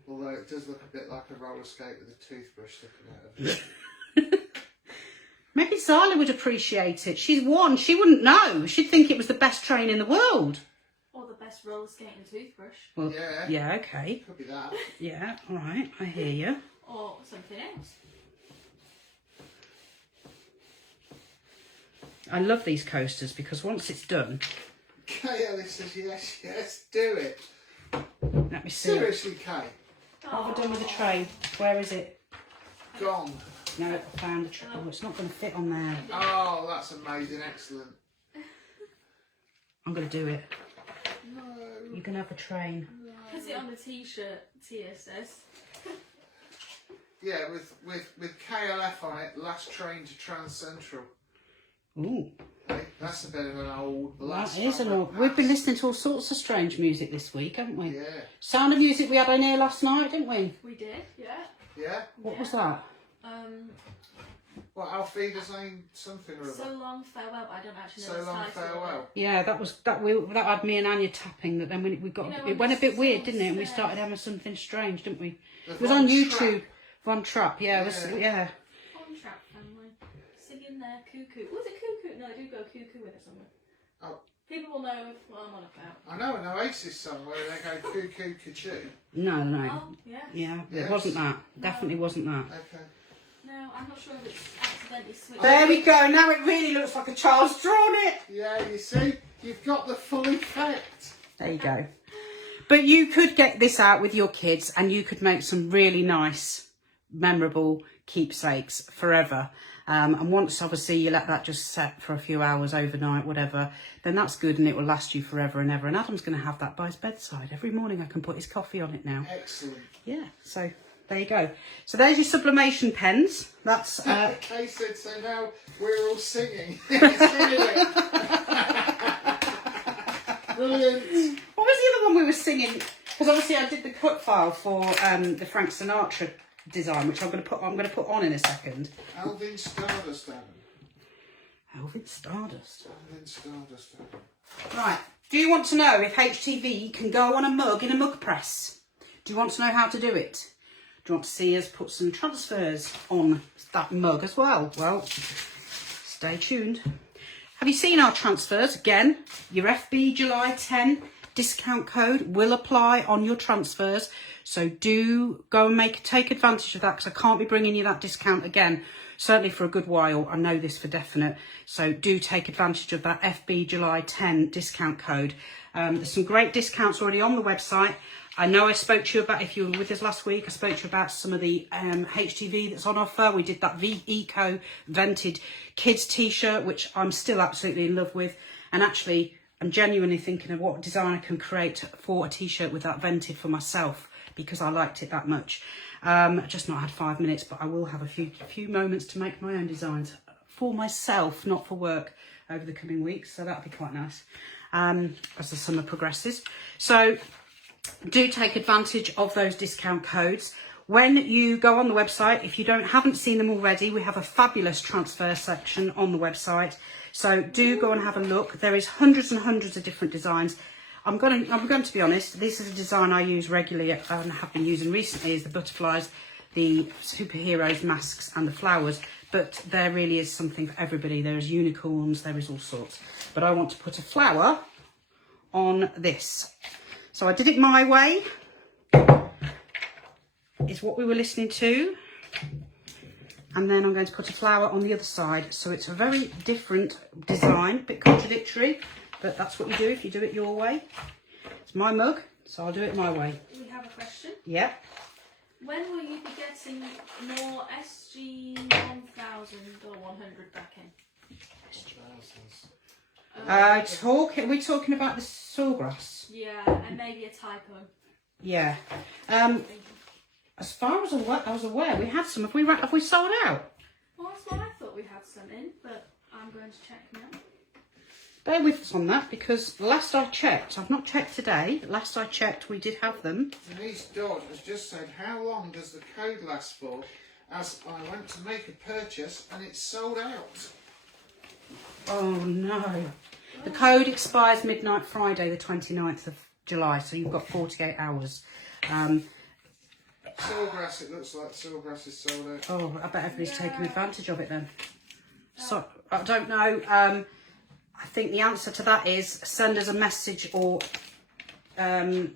Although it does look a bit like a roller skate with a toothbrush sticking out of it. Maybe Zyla would appreciate it. She's one. She wouldn't know. She'd think it was the best train in the world. Or the best roller skating toothbrush. Well, Yeah. yeah, okay. Could be that. Yeah, all right. I hear you. Or something else. I love these coasters because once it's done, Kay Ellis says yes, yes, do it. let me see. Seriously, Kay. What have I done with the train? Where is it? Gone. No, I found the train. Oh, it's not going to fit on there. Oh, that's amazing. Excellent. I'm going to do it. No. You can have a train. Put it on the t-shirt, Tia says. Yeah, with KLF on it, last train to Trans Central. Ooh. Hey, that's a bit of an old blast. That is an old. We've been listening to all sorts of strange music this week, haven't we? Yeah. Sound of Music we had on here last night, didn't we? We did, yeah. Yeah? What was that? What, Alfida saying something or other? So Long Farewell, but I don't actually know So the Long title. Farewell. Yeah, that had me and Anya tapping. That then when we got You know, it when went a bit it's weird, so didn't it? And we sad. started having something strange, didn't we? The It was Von on Trapp. YouTube. Von Trapp, yeah, it was, Yeah. yeah. Contract family. Singing their cuckoo. Was it cuckoo? No, I do go cuckoo with it somewhere. Oh. People will know what I'm on about. I know an Oasis song where they go cuckoo cuckoo. No, no, Oh, yeah. yeah, Yes. it wasn't that. Definitely wasn't that. Okay. No, I'm not sure if it's accidentally switched. There we go. Now it really looks like a child's drawn it. Yeah, you see, you've got the full effect. There you go. But you could get this out with your kids and you could make some really nice, memorable keepsakes forever. And once, obviously, you let that just set for a few hours overnight, whatever, then that's good and it will last you forever and ever. And Adam's going to have that by his bedside. Every morning I can put his coffee on it now. Excellent. Yeah, so there you go. So there's your sublimation pens. That's... Kay said, so now we're all singing. Singing it. Brilliant. What was the other one we were singing? Because obviously I did the cut file for the Frank Sinatra design, which I'm going to put on in a second. Alvin Stardust, Adam. Alvin Stardust. Alvin Stardust, Adam. Right. Do you want to know if HTV can go on a mug in a mug press? Do you want to know how to do it? Do you want to see us put some transfers on that mug as well? Well, stay tuned. Have you seen our transfers? Again, your FB July 10 discount code will apply on your transfers. So do go and take advantage of that because I can't be bringing you that discount again, certainly for a good while. I know this for definite. So do take advantage of that FB July 10 discount code. There's some great discounts already on the website. I know I spoke to you about, if you were with us last week, I spoke to you about some of the HTV that's on offer. We did that Eco Vented Kids t-shirt, which I'm still absolutely in love with. And actually, I'm genuinely thinking of what design I can create for a t-shirt with that vented for myself because I liked it that much. I've just not had 5 minutes, but I will have a few moments to make my own designs for myself, not for work, over the coming weeks. So that'll be quite nice as the summer progresses. So do take advantage of those discount codes. When you go on the website, if you haven't seen them already, we have a fabulous transfer section on the website. So do go and have a look. There is hundreds and hundreds of different designs. I'm going to be honest, this is a design I use regularly and have been using recently, is the butterflies, the superheroes, masks and the flowers. But there really is something for everybody. There is unicorns, there is all sorts. But I want to put a flower on this. So I did it my way. Is what we were listening to. And then I'm going to put a flower on the other side. So it's a very different design, a bit contradictory, but that's what you do if you do it your way. It's my mug, so I'll do it my way. We have a question. Yep. When will you be getting more SG 1000 or 100 back in? Thousands. Are we talking about the sawgrass? Yeah, and maybe a typo. Yeah. As far as I was aware, we had some. Have we sold out? Well, that's what I thought we had some in, but I'm going to check now. Bear with us on that because last I checked, I've not checked today, but last I checked we did have them. Denise Dodd has just said, how long does the code last for? as I went to make a purchase and it's sold out. Oh no. The code expires midnight Friday the 29th of July, so you've got 48 hours. Sawgrass, it looks like Sawgrass is sold out. Oh, I bet everybody's taking advantage of it then. So, I don't know. I think the answer to that is send us a message or... Add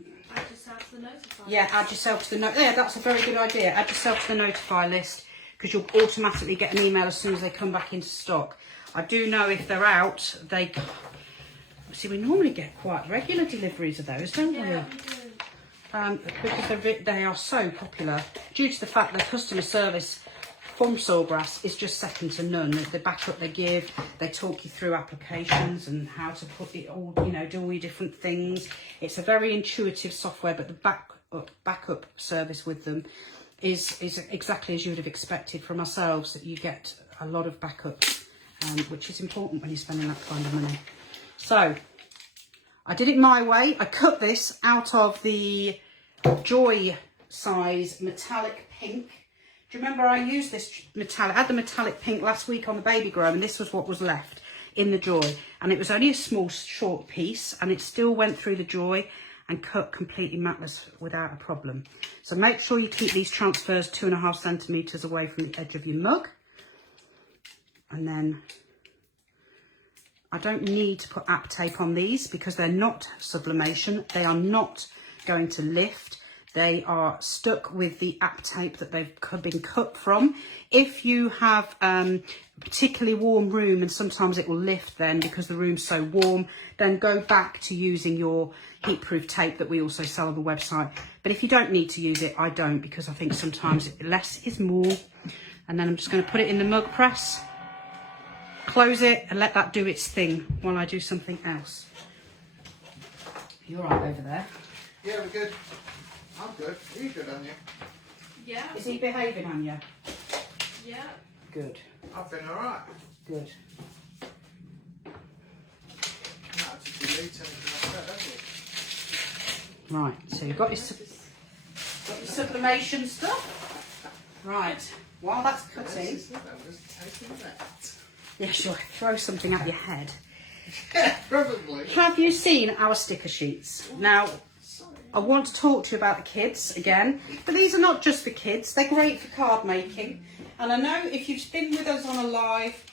yourself to the notify. Yeah, add yourself to the... Yeah, that's a very good idea. Add yourself to the notify list because you'll automatically get an email as soon as they come back into stock. I do know if they're out, they... See, we normally get quite regular deliveries of those, don't we? Yeah, we do. Because they are so popular due to the fact that customer service from Sawgrass is just second to none. The backup they give, they talk you through applications and how to put it all, you know, do all your different things. It's a very intuitive software, but the backup service with them is exactly as you would have expected from ourselves, that you get a lot of backup, which is important when you're spending that kind of money. So I did it my way. I cut this out of the Joy size metallic pink. Do you remember I used this metallic? I had the metallic pink last week on the baby grow, and this was what was left in the Joy. And it was only a small, short piece, and it still went through the Joy and cut completely matless without a problem. So make sure you keep these transfers 2.5 centimetres away from the edge of your mug. And then I don't need to put app tape on these because they're not sublimation. They are not going to lift. They are stuck with the app tape that they've been cut from. If you have a particularly warm room, and sometimes it will lift then because the room's so warm, then go back to using your heat-proof tape that we also sell on the website. But if you don't need to use it, I don't, because I think sometimes less is more. And then I'm just going to put it in the mug press, close it, and let that do its thing while I do something else. You're right over there. Yeah, we're good. I'm good. Are you good, Anya? Yeah. Is he behaving, Anya? Yeah. Good. I've been alright. Good. Not had to delete anything I said, have you? Right, so you've got your sublimation stuff. Right, while that's cutting... Yeah, sure, throw something at your head. Yeah, probably. Have you seen our sticker sheets? Now, I want to talk to you about the kids again, but these are not just for kids. They're great for card making. And I know if you've been with us on a live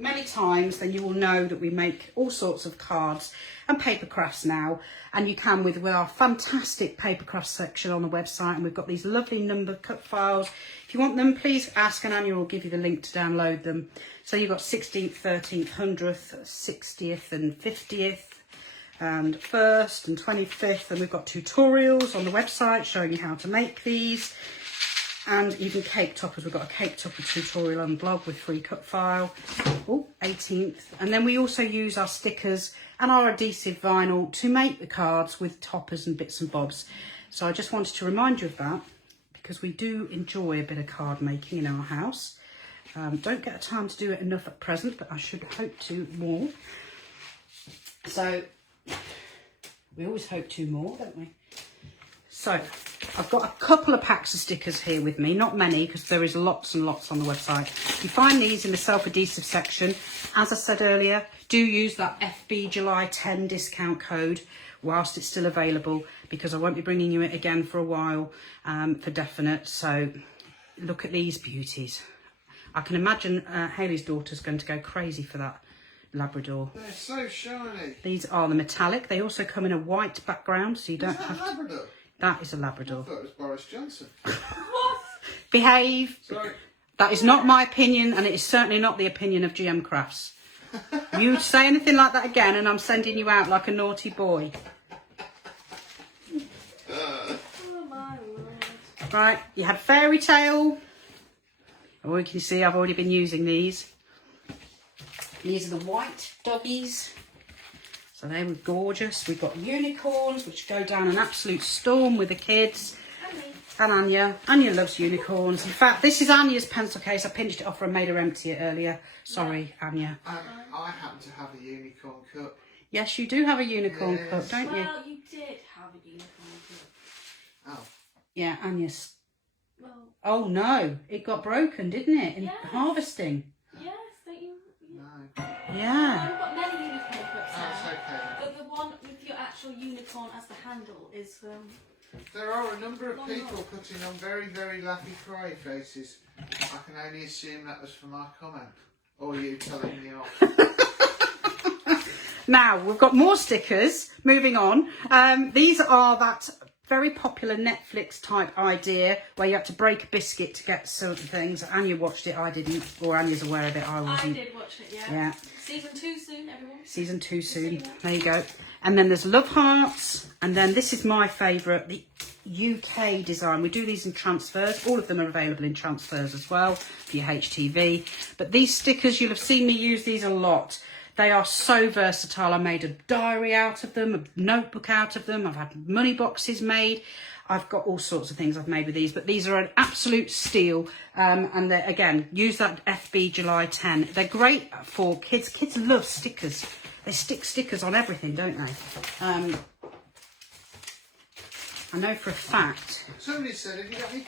many times, then you will know that we make all sorts of cards and paper crafts now. And you can with our fantastic paper crafts section on the website. And we've got these lovely number cut files. If you want them, please ask and Anya will give you the link to download them. So you've got 16th, 13th, 100th, 60th and 50th. And 1st and 25th, and we've got tutorials on the website showing you how to make these, and even cake toppers. We've got a cake topper tutorial on the blog with free cut file. Oh, 18th. And then we also use our stickers and our adhesive vinyl to make the cards with toppers and bits and bobs. So I just wanted to remind you of that because we do enjoy a bit of card making in our house. Don't get a time to do it enough at present, but I should hope to more. So we always hope to more, don't we? So I've got a couple of packs of stickers here with me, not many because there is lots and lots on the website. You find these in the self-adhesive section. As I said earlier, do use that FB July 10 discount code whilst it's still available, because I won't be bringing you it again for a while for definite. So look at these beauties. I can imagine Hayley's daughter's going to go crazy for that Labrador. They're so shiny. These are the metallic. They also come in a white background, so you don't Is that have a Labrador? That is a I Labrador. thought it was Boris Johnson. What? Behave. Sorry. That is not my opinion, and it is certainly not the opinion of GMCrafts. You say anything like that again, and I'm sending you out like a naughty boy. Oh my lord. Right, you had Fairy Tale. Oh, you can see I've already been using these. These are the white doggies. So they were gorgeous. We've got unicorns, which go down an absolute storm with the kids. And Anya. Anya loves unicorns. In fact, this is Anya's pencil case. I pinched it off her and made her empty it earlier. Sorry, Anya. I happen to have a unicorn cup. Yes, you do have a unicorn Yes. cup, don't you? Well, you did have a unicorn cup. Oh. Yeah, Anya's. Well, Oh no, it got broken, didn't it? In Yes. harvesting. Yes, don't you? No. Yeah. I've got many unicorn clips That's now. okay. But the one with your actual unicorn as the handle is There are a number of Long people lock. putting on very, very laughy cry faces. I can only assume that was for my comment. Or you telling me off. Now, we've got more stickers. Moving on. These are that very popular Netflix type idea where you have to break a biscuit to get certain things. Anya watched it, I didn't. Or Anya's aware of it, I I wasn't. did watch it, yeah. Yeah. Season 2 soon, everyone. Season 2 soon. See that. There you go. And then there's Love Hearts. And then this is my favourite, the UK design. We do these in transfers. All of them are available in transfers as well for your HTV. But these stickers, you'll have seen me use these a lot. They are so versatile. I made a diary out of them, a notebook out of them. I've had money boxes made. I've got all sorts of things I've made with these, but these are an absolute steal. And they're, again, use that FB July 10. They're great for kids. Kids love stickers. They stick stickers on everything, don't they? I know for a fact. Somebody said, have you got any,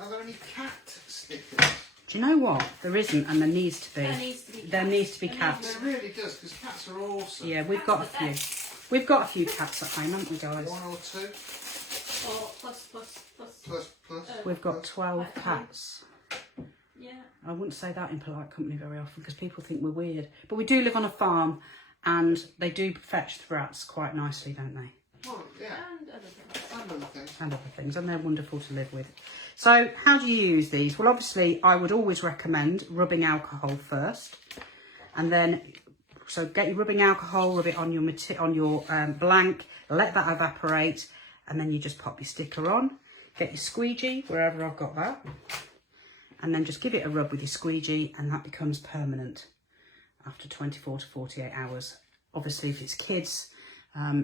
are there any cat stickers? Do you know what? There isn't, and there needs to be. There needs to be cats. There needs to be There cats. It really does, because cats are awesome. Yeah, we've got a few. We've got a few cats at home, haven't we, guys? One or two. Or plus. Plus. We've got 12 cats. Yeah. I wouldn't say that in polite company very often because people think we're weird. But we do live on a farm and they do fetch the rats quite nicely, don't they? Well, yeah. And other things. And other things. And other things, and they're wonderful to live with. So how do you use these? Well, obviously, I would always recommend rubbing alcohol first. And then, so get your rubbing alcohol, rub it on your blank, let that evaporate, and then you just pop your sticker on. Get your squeegee, wherever I've got that. And then just give it a rub with your squeegee, and that becomes permanent after 24 to 48 hours. Obviously, if it's kids,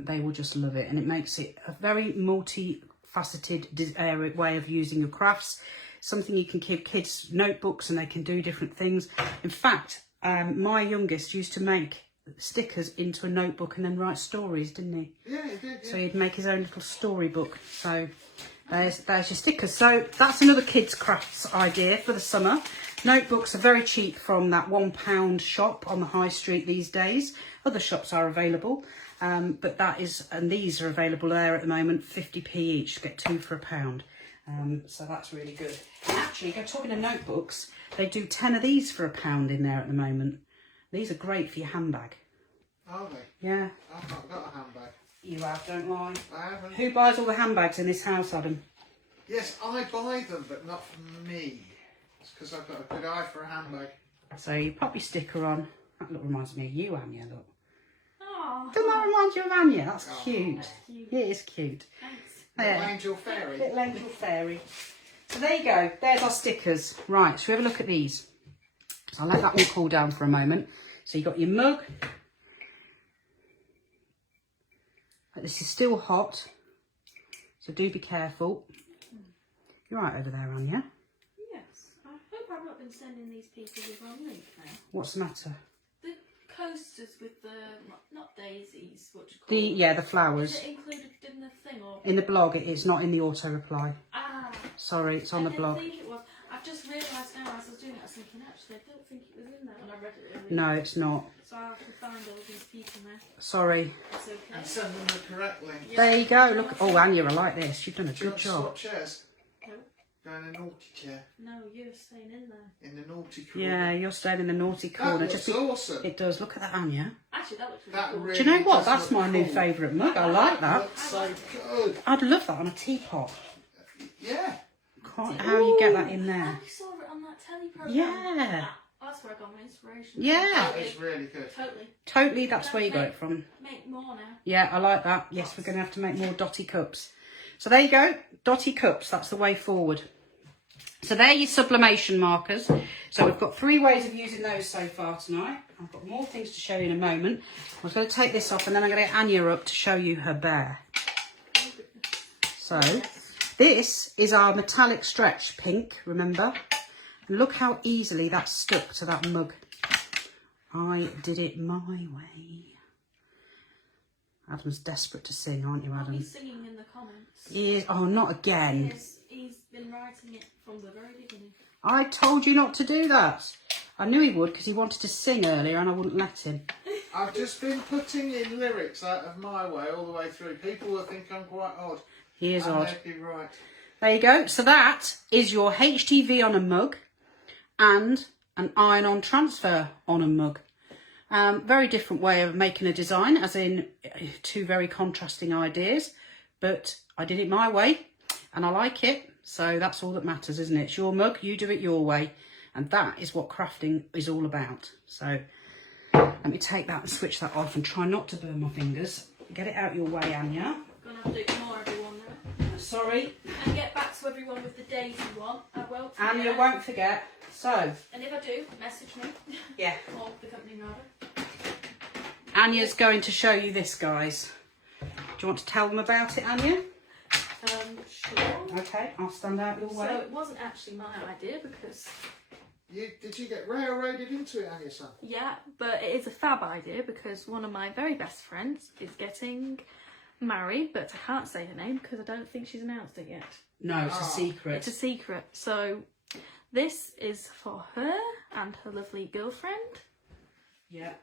they will just love it. And it makes it a very multifaceted way of using your crafts. Something you can give kids notebooks and they can do different things. In fact, my youngest used to make stickers into a notebook and then write stories, didn't he? Yeah, he did. Yeah. So he'd make his own little storybook. So there's your stickers. So that's another kids' crafts idea for the summer. Notebooks are very cheap from that £1 shop on the high street these days. Other shops are available, but that is, and these are available there at the moment, 50p each. Get 2 for £1. So that's really good. Actually, talking of notebooks, they do 10 of these for £1 in there at the moment. These are great for your handbag. Are they? Yeah. I've not got a handbag. You have, don't lie. I haven't. Who buys all the handbags in this house, Adam? Yes, I buy them, but not for me. It's because I've got a good eye for a handbag. So you pop your sticker on. That look reminds me of you, Anya, look. Oh, Doesn't that remind you of Anya? That's Oh. cute. that's cute. Yeah, it is cute. Thanks. Little angel fairy. Little angel fairy. So there you go. There's our stickers. Right, so we have a look at these. So I'll let that one cool down for a moment. So you've got your mug. This is still hot, so do be careful. You're right over there, Anya. Yes. I hope I've not been sending these people the wrong link now. What's the matter? The coasters with the, not daisies, what do you call The them? the flowers. Is it included in the thing or? In the blog, it's not in the auto reply. Ah. Sorry, it's on the blog. I didn't think it was. I've just realised now as I was doing it, I was thinking, actually, I don't think it was in there when I read it earlier. No, it's not. So I have to find all these people now. Sorry. It's okay. And send them the correct link. Yeah. There you go. Look. Oh, Anya, I like this. You've done a Do you good want to job. swap chairs? No, Go in the naughty chair. no, you're staying in there. In the naughty corner. Yeah, you're staying in the naughty That corner. looks Just awesome. It does. Look at that, Anya. Actually, that looks really That cool. really Do you know what? does That's look my new cool. favourite mug. I like that. Looks so good. I'd love that on a teapot. Yeah. Quite how you get that in Oh, there. you saw it on that telly programme. Yeah. That's where I got my inspiration. Yeah. That is really good. Totally. Totally, that's where you got it from. Make more now. Yeah, I like that. Yes, we're going to have to make more dotty cups. So there you go. Dotty cups. That's the way forward. So they're your sublimation markers. So we've got 3 ways of using those so far tonight. I've got more things to show you in a moment. I was going to take this off and then I'm going to get Anya up to show you her bear. So this is our metallic stretch pink, remember? And look how easily that's stuck to that mug. I did it my way. Adam's desperate to sing, aren't you, I'll Adam? be singing in the comments. He is. Oh, not again. He's been writing writing it from the very beginning. I told you not to do that. I knew he would because he wanted to sing earlier and I wouldn't let him. I've just been putting in lyrics out of my way all the way through. People will think I'm quite odd. He is odd. They'd be right. There you go. So that is your HTV on a mug and an iron-on transfer on a mug. Very different way of making a design, as in two very contrasting ideas. But I did it my way and I like it. So that's all that matters, isn't it? It's your mug, you do it your way. And that is what crafting is all about. So let me take that and switch that off and try not to burn my fingers. Get it out your way, Anya. Gonna have to do more, everyone, now. Sorry. And get back to everyone with the days you want. I won't forget. Anya won't forget. So. And if I do, message me. Yeah. Or the company rather. Anya's going to show you this, guys. Do you want to tell them about it, Anya? Sure. Okay, I'll stand out your way. So it wasn't actually my idea because... Did you get railroaded into it, Anya, son? Yeah, but it is a fab idea because one of my very best friends is getting married, but I can't say her name because I don't think she's announced it yet. No, it's a secret. It's a secret. So this is for her and her lovely girlfriend. Yeah.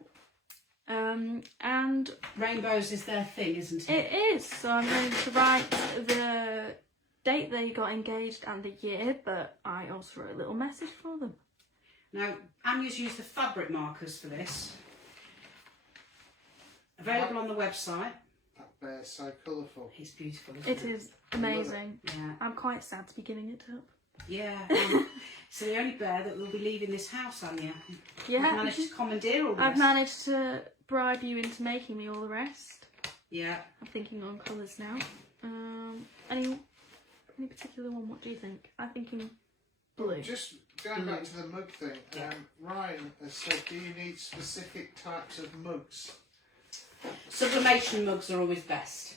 And rainbows is their thing, isn't it? It is. So I'm going to write the date they got engaged and the year, but I also wrote a little message for them. Now, Anya's used the fabric markers for this. Available on the website. That bear's so colourful. It's beautiful, isn't It is amazing. Yeah. I'm quite sad to be giving it up. Yeah. So the only bear that will be leaving this house, Anya. Yeah. I've managed to commandeer all this. I've managed to bribe you into making me all the rest. Yeah. I'm thinking on colours now. Any particular one? What do you think? I'm thinking blue. Just going back to the mug thing, Ryan has said, do you need specific types of mugs? Sublimation mugs are always best,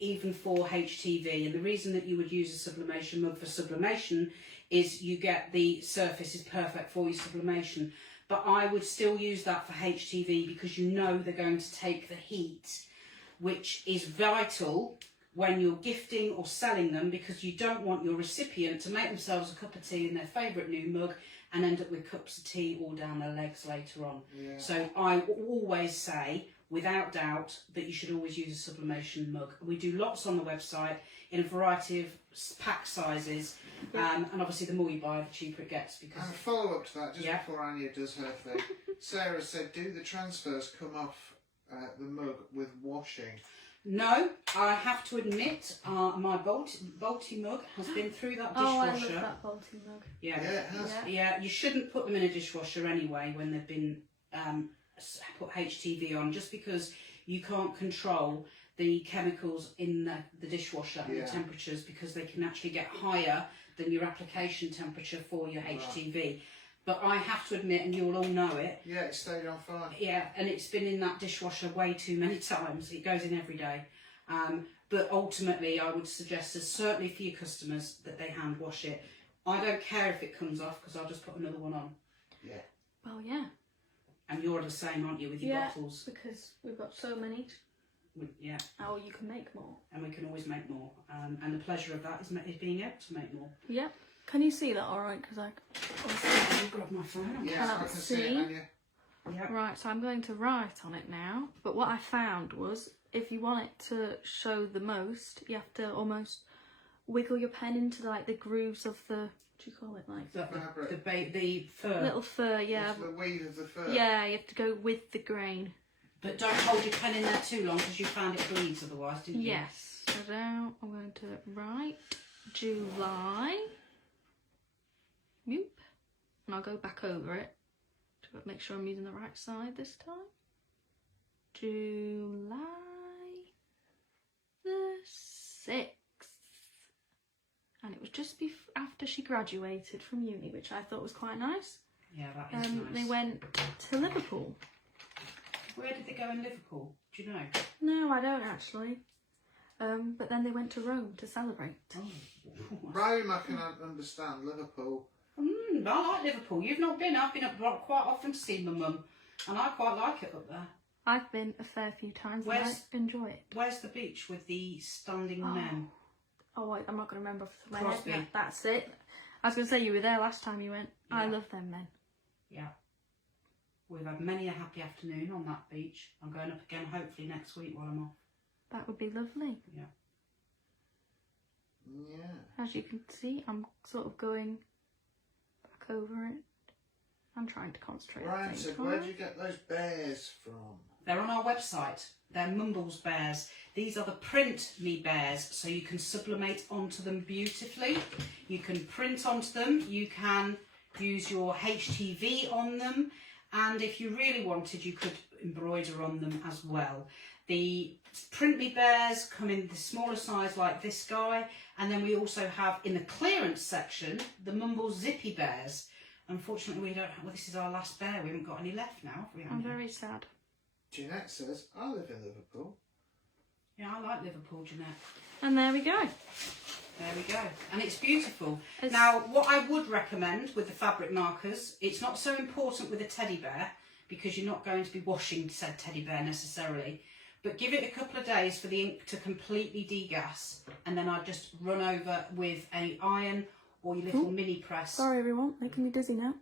even for HTV. And the reason that you would use a sublimation mug for sublimation is you get the surface is perfect for your sublimation. But I would still use that for HTV because you know they're going to take the heat, which is vital when you're gifting or selling them, because you don't want your recipient to make themselves a cup of tea in their favourite new mug and end up with cups of tea all down their legs later on. Yeah. So I always say, without doubt, that you should always use a sublimation mug. We do lots on the website in a variety of pack sizes, and obviously the more you buy, the cheaper it gets. Because and a follow up to that, just before Anya does her thing, Sarah said, do the transfers come off the mug with washing? No, I have to admit, my Bolty mug has been through that dishwasher. Oh, I love that Bolty mug. Yeah, it has. Yeah, you shouldn't put them in a dishwasher anyway when they've been put HTV on, just because you can't control the chemicals in the dishwasher and the temperatures, because they can actually get higher than your application temperature for your HTV. But I have to admit, and you'll all know it. Yeah, it stayed on fire. Yeah, and it's been in that dishwasher way too many times. It goes in every day. But ultimately, I would suggest, certainly for your customers, that they hand wash it. I don't care if it comes off, because I'll just put another one on. Yeah. Well, yeah. And you're the same, aren't you, with your bottles? Because we've got so many. Yeah. Oh, you can make more. And we can always make more. And the pleasure of that is being able to make more. Yep. Can you see that all right? Because I I'll grab my phone. Yes, cannot I can see it, Anya. Yep. Right, so I'm going to write on it now. But what I found was, if you want it to show the most, you have to almost wiggle your pen into like the grooves of the, what do you call it, like The fur. little fur, yeah. It's the weave of the fur. Yeah, you have to go with the grain. But don't hold your pen in there too long, because you found it bleeds otherwise, didn't you? Yes. So now I'm going to write July. Whoop. And I'll go back over it to make sure I'm using the right side this time. July the 6th. And it was just after she graduated from uni, which I thought was quite nice. Yeah, that is nice. They went to Liverpool. Where did they go in Liverpool? Do you know? No, I don't actually. But then they went to Rome to celebrate. Oh. Rome, I can understand. Liverpool. I like Liverpool. You've not been. I've been up quite often to see my mum, and I quite like it up there. I've been a fair few times and I enjoy it. Where's the beach with the standing men? Oh, wait, I'm not going to remember off the top of my Crosby. head. That's it. I was going to say you were there last time you went. I Yeah. love them men. Yeah. We've had many a happy afternoon on that beach. I'm going up again hopefully next week while I'm off. That would be lovely. Yeah. Yeah. As you can see, I'm sort of going back over it. I'm trying to concentrate. Right, so where do you get those bears from? They're on our website. They're Mumbles bears. These are the print me bears, so you can sublimate onto them beautifully. You can print onto them. You can use your HTV on them. And if you really wanted, you could embroider on them as well. The print me bears come in the smaller size like this guy. And then we also have in the clearance section, the Mumbles zippy bears. Unfortunately, we don't have, well, this is our last bear. We haven't got any left now, have we? I'm very sad. Jeanette says, I live in Liverpool. Yeah, I like Liverpool, Jeanette. And there we go. There we go. And it's beautiful. It's- Now, what I would recommend with the fabric markers, it's not so important with a teddy bear because you're not going to be washing said teddy bear necessarily. But give it a couple of days for the ink to completely degas. And then I'd just run over with an iron or your little mini press Sorry, everyone. Making me dizzy now.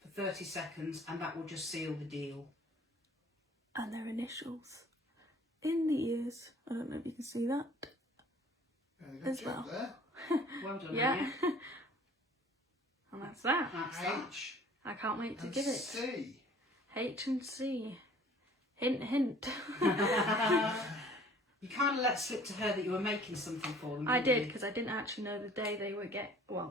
for 30 seconds and that will just seal the deal. And their initials in the ears. I don't know if you can see that. Very good As job well. there. Well done, Yeah. Anya. And that's that. That's that. H I can't wait to and give it. C. H and C. Hint, hint. You kind of let slip to her that you were making something for them. I didn't did you? because I didn't actually know the day they would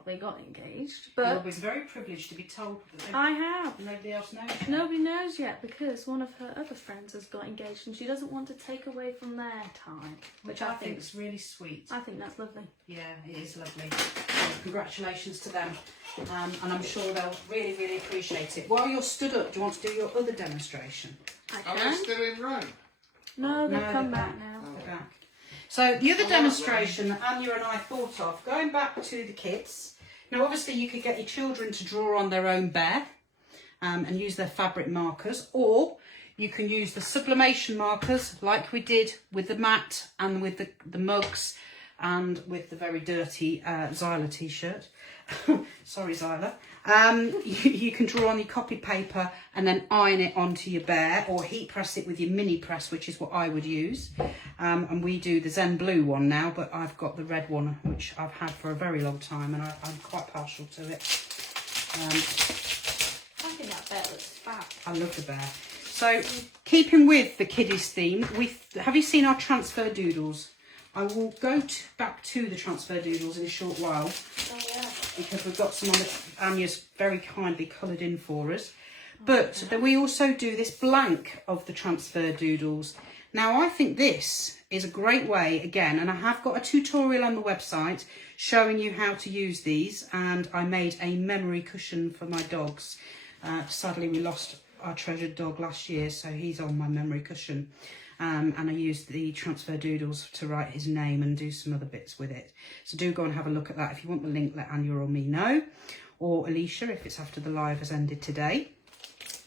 they got engaged. I But was very privileged to be told that I have. nobody else knows. Nobody knows yet because one of her other friends has got engaged and she doesn't want to take away from their time. Which I think is really sweet. I think that's lovely. Yeah, it is lovely. So congratulations to them. And I'm sure they'll really, really appreciate it. While you're stood up, do you want to do your other demonstration? I Are they can. still in Rome? No, they've No, come they're back now. They're back. So the other Oh, demonstration that Anya and I thought of, going back to the kids. Now obviously you could get your children to draw on their own bear and use their fabric markers, or you can use the sublimation markers like we did with the mat and with the mugs and with the very dirty Zyla t-shirt. Sorry, Zyla. You can draw on your copy paper and then iron it onto your bear or heat press it with your mini press, which is what I would use. And we do the Zen blue one now, but I've got the red one, which I've had for a very long time, and I'm quite partial to it. I think that bear looks fab. I love the bear. So, keeping with the kiddies theme, have you seen our transfer doodles? I will go back to the transfer doodles in a short while. Oh yeah. Because we've got some on that Anya's very kindly coloured in for us. But then we also do this blank of the transfer doodles. Now I think this is a great way, again, and I have got a tutorial on the website showing you how to use these, and I made a memory cushion for my dogs. Sadly we lost our treasured dog last year, so he's on my memory cushion. And I used the transfer doodles to write his name and do some other bits with it. So do go and have a look at that. If you want the link, let Anya or me know, or Alicia if it's after the live has ended today.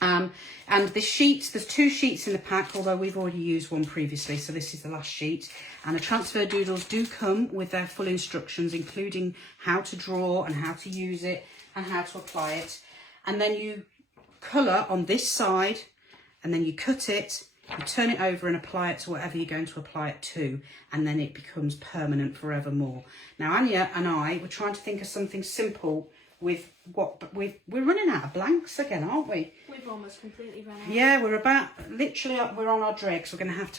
And the sheets, there's 2 sheets in the pack, although we've already used one previously, so this is the last sheet. And the transfer doodles do come with their full instructions, including how to draw and how to use it and how to apply it. And then you colour on this side, and then you cut it. You turn it over and apply it to whatever you're going to apply it to, and then it becomes permanent forevermore. Now, Anya and I were trying to think of something simple with what we're running out of blanks again, aren't we? We've almost completely run out. Yeah, we're about literally we're on our dregs. We're going to have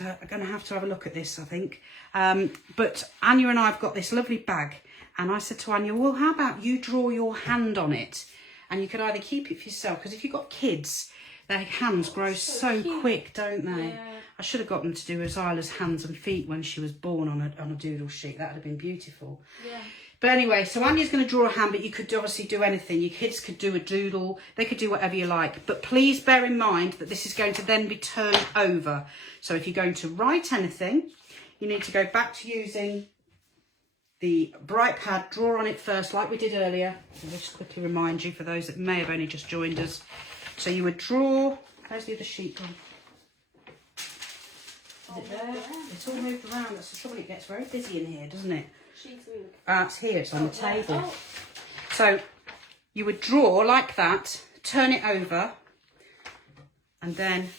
to have a look at this, I think. But Anya and I've got this lovely bag, and I said to Anya, well, how about you draw your hand on it, and you could either keep it for yourself, because if you've got kids, their hands grow so quick, don't they? Yeah. I should have got them to do Zyla's hands and feet when she was born on a doodle sheet. That would have been beautiful. Yeah. But anyway, so Anya's going to draw a hand, but you could obviously do anything. Your kids could do a doodle. They could do whatever you like. But please bear in mind that this is going to then be turned over. So if you're going to write anything, you need to go back to using the bright pad, draw on it first, like we did earlier. I'll just quickly remind you for those that may have only just joined us. So you would draw, where's the other sheet gone? Is it there? It's all moved around. That's the trouble, it gets very busy in here, doesn't it? sheets are we looking at? It's here, it's on the table. Oh. So you would draw like that, turn it over, and then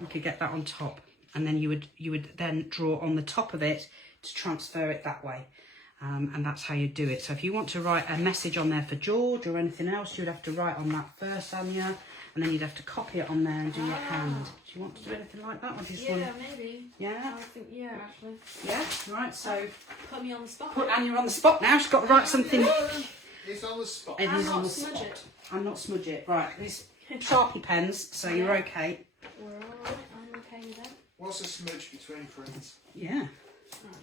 you could get that on top. And then you would then draw on the top of it to transfer it that way. And that's how you do it. So if you want to write a message on there for George or anything else, you'd have to write on that first, Anya, and then you'd have to copy it on there and do your hand. Do you want to do anything like that? Or do you just want... maybe. Yeah? I think, yeah, actually. Yeah? Right, so... Put me on the spot. Put Anya on the spot now. She's got to write something. It's on the spot. It is I'm on not the smudge spot. it. I'm not smudge it. Right, these Sharpie pens, so you're okay. We're alright, I'm okay with that. What's a smudge between friends? Yeah.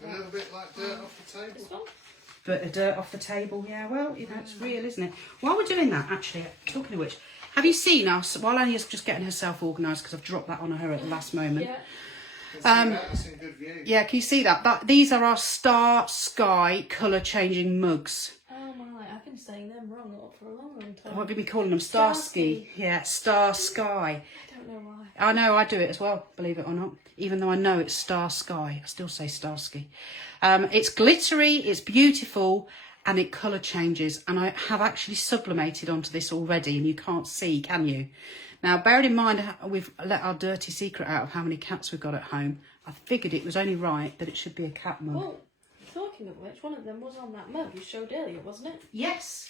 A little bit like dirt off the table. This one? But the dirt off the table, yeah, well, you know, it's real, isn't it? While we're doing that, actually, talking of which, have you seen us, while Anya's just getting herself organised, because I've dropped that on her at the last moment. Yeah. That's in good view. Yeah, can you see that? These are our Star Sky colour changing mugs. Oh my, I've been saying them wrong for a long, long time. What have we been calling them? Starsky. Starsky. Yeah, Star Sky. I don't know why. I know, I do it as well, believe it or not. Even though I know it's Star Sky, I still say Starsky. It's glittery, it's beautiful, and it colour changes. And I have actually sublimated onto this already, and you can't see, can you? Now, bearing in mind we've let our dirty secret out of how many cats we've got at home, I figured it was only right that it should be a cat mug. Well, talking of which, one of them was on that mug you showed earlier, wasn't it? Yes.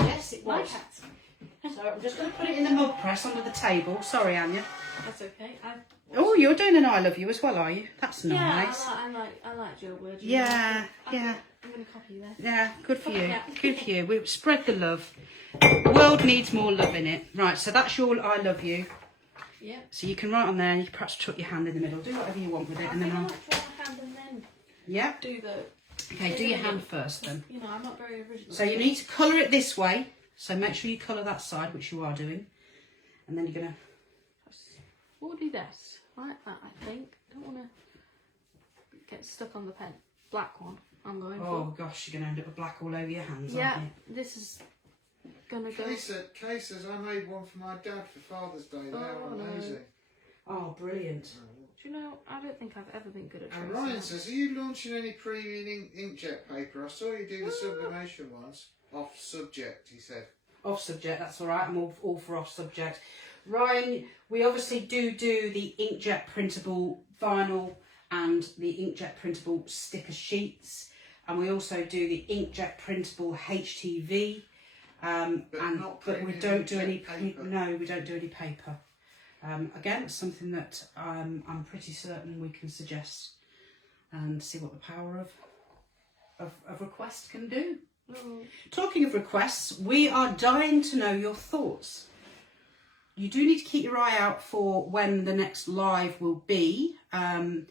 Yes, it My was. cat. So I'm just going to put it in the mug press under the table. Sorry, Anya. That's okay. Oh, you're doing an I love you as well, are you? That's nice. Yeah, I like your words. Yeah, yeah. I'm going to copy you there. Yeah, good for you. Yeah. Good for you. We spread the love. The world needs more love in it. Right, so that's your I love you. Yeah. So you can write on there, you can perhaps tuck your hand in the middle, do whatever you want with it. I And think then I I'll... like to draw my hand and then Yeah. do the... Okay, do your hand first then. You know, I'm not very original. So you need to colour it this way. So make sure you colour that side, which you are doing. And then you're going to... We'll do this. Like that, I think. Don't want to get stuck on the pen. Black one, I'm going Oh for. gosh, you're going to end up with black all over your hands, Yeah, aren't you? this is going to go... Kay says I made one for my dad for Father's Day. They are Oh, no. amazing. Oh, brilliant. Do you know, I don't think I've ever been good at And tracing Ryan out. says, are you launching any premium inkjet paper? I saw you do the sublimation ones. Off subject, he said. Off subject, that's all right. I'm all for off subject. Ryan, we obviously do the inkjet printable vinyl and the inkjet printable sticker sheets, and we also do the inkjet printable HTV. But we don't do any paper. No, we don't do any paper. Again, it's something that I'm pretty certain we can suggest and see what the power of request can do. Mm. Talking of requests, we are dying to know your thoughts. You do need to keep your eye out for when the next live will be. Don't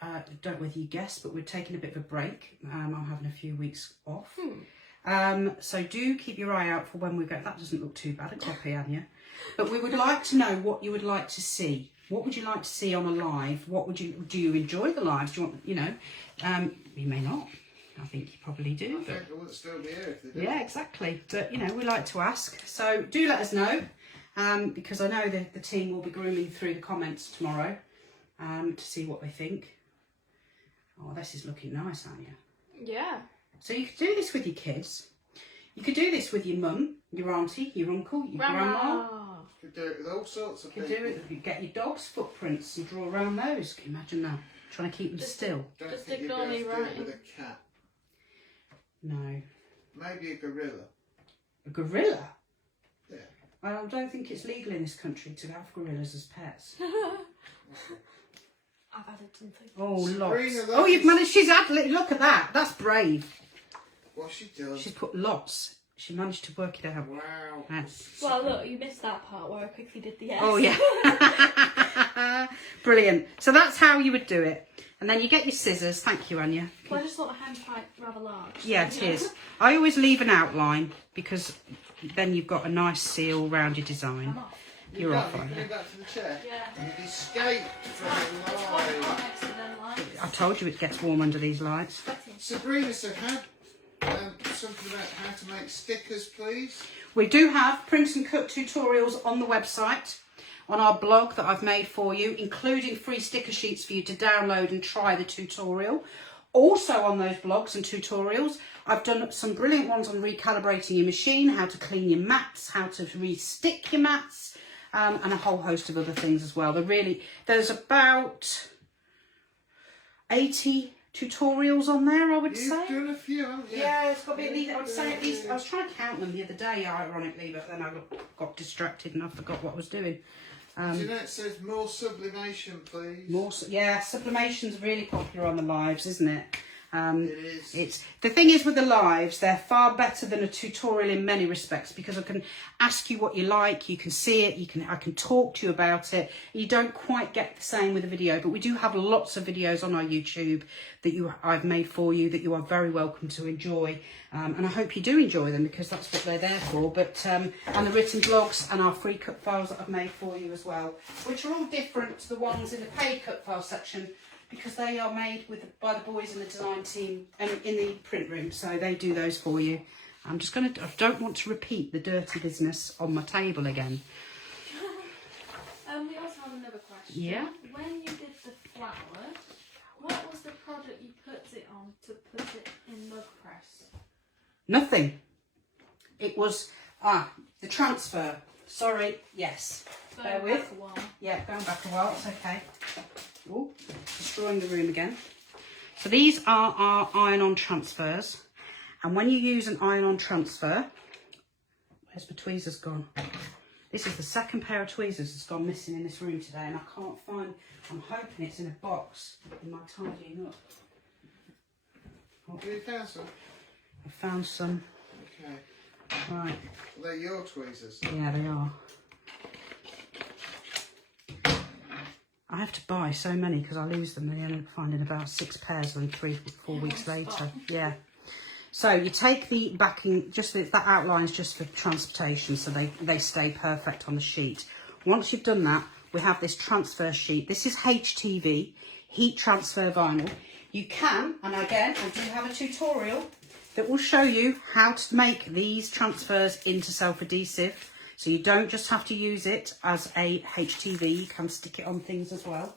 know whether you guessed, but we're taking a bit of a break. I'm having a few weeks off. So do keep your eye out for when we go. That doesn't look too bad, a copy, Anya. But we would like to know what you would like to see. What would you like to see on a live? What would you do? You enjoy the lives? Do you want, you know? You may not. I think you probably do. I think they would still be here if they did. Yeah, exactly. But you know, we like to ask. So do let us know, because I know the team will be grooming through the comments tomorrow to see what they think. Oh, this is looking nice, Anya. Yeah. So you could do this with your kids. You could do this with your mum, your auntie, your uncle, your grandma. You could do it with all sorts of You could people. do it. You get your dog's footprints and draw around those. Can you imagine that? Trying to keep them still. Don't Just think you'd be ignore able me to do it writing. with a cat. No. Maybe a gorilla. A gorilla? Yeah. I don't think it's legal in this country to have gorillas as pets. I've added something. Oh, Sabrina, lots. that Oh, you've is- managed. She's had. Look at that. That's brave. What's she done? She's put lots. She managed to work it out. Wow. That's- Well, look, you missed that part where I quickly did the S. Oh yeah. Brilliant. So that's how you would do it. And then you get your scissors. Thank you, Anya. Well, I just thought a hand quite rather large. Yeah, it is. I always leave an outline because then you've got a nice seal round your design. I'm off. You're done? off, You're aren't you? coming back to the chair? Yeah. You've escaped from the It's quite hot live. next to them lights. I told you it gets warm under these lights. Sabrina said, something about how to make stickers, please. We do have print and cut tutorials on the website, on our blog that I've made for you, including free sticker sheets for you to download and try the tutorial. Also on those blogs and tutorials, I've done some brilliant ones on recalibrating your machine, how to clean your mats, how to re-stick your mats, and a whole host of other things as well. There's about 80 tutorials on there, I would say. You've done a few, haven't you? Yeah, it's got to be at least, I would say at least, I was trying to count them the other day, ironically, but then I got distracted and I forgot what I was doing. Do you know it says more sublimation, please? Yeah, sublimation's really popular on the lives, isn't it? It is. The thing is with the lives, they're far better than a tutorial in many respects, because I can ask you what you like, you can see it, I can talk to you about it. You don't quite get the same with a video, but we do have lots of videos on our YouTube that I've made for you that you are very welcome to enjoy, and I hope you do enjoy them, because that's what they're there for. But and the written blogs and our free cut files that I've made for you as well, which are all different to the ones in the paid cut file section, because they are made by the boys in the design team and in the print room, so they do those for you. I don't want to repeat the dirty business on my table again. We also have another question. Yeah. When you did the flower, what was the product you put it on to put it in mug press? Nothing. It was the transfer. Sorry, yes. Bear with. Back a while. Yeah, going back a while, it's okay. Oh, destroying the room again. So these are our iron-on transfers. And when you use an iron-on transfer, where's my tweezers gone? This is the second pair of tweezers that's gone missing in this room today, and I can't find, I'm hoping it's in a box in my tidying up. Have you found some? I found some. Okay. Right. They're your tweezers. Yeah, they are. I have to buy so many because I lose them and I end up finding about 6 pairs and 3-4 weeks later. Yeah. So you take the backing, that outline's just for transportation, so they stay perfect on the sheet. Once you've done that, we have this transfer sheet. This is HTV, heat transfer vinyl. You can, and again, I do have a tutorial that will show you how to make these transfers into self-adhesive. So you don't just have to use it as a HTV, you can stick it on things as well.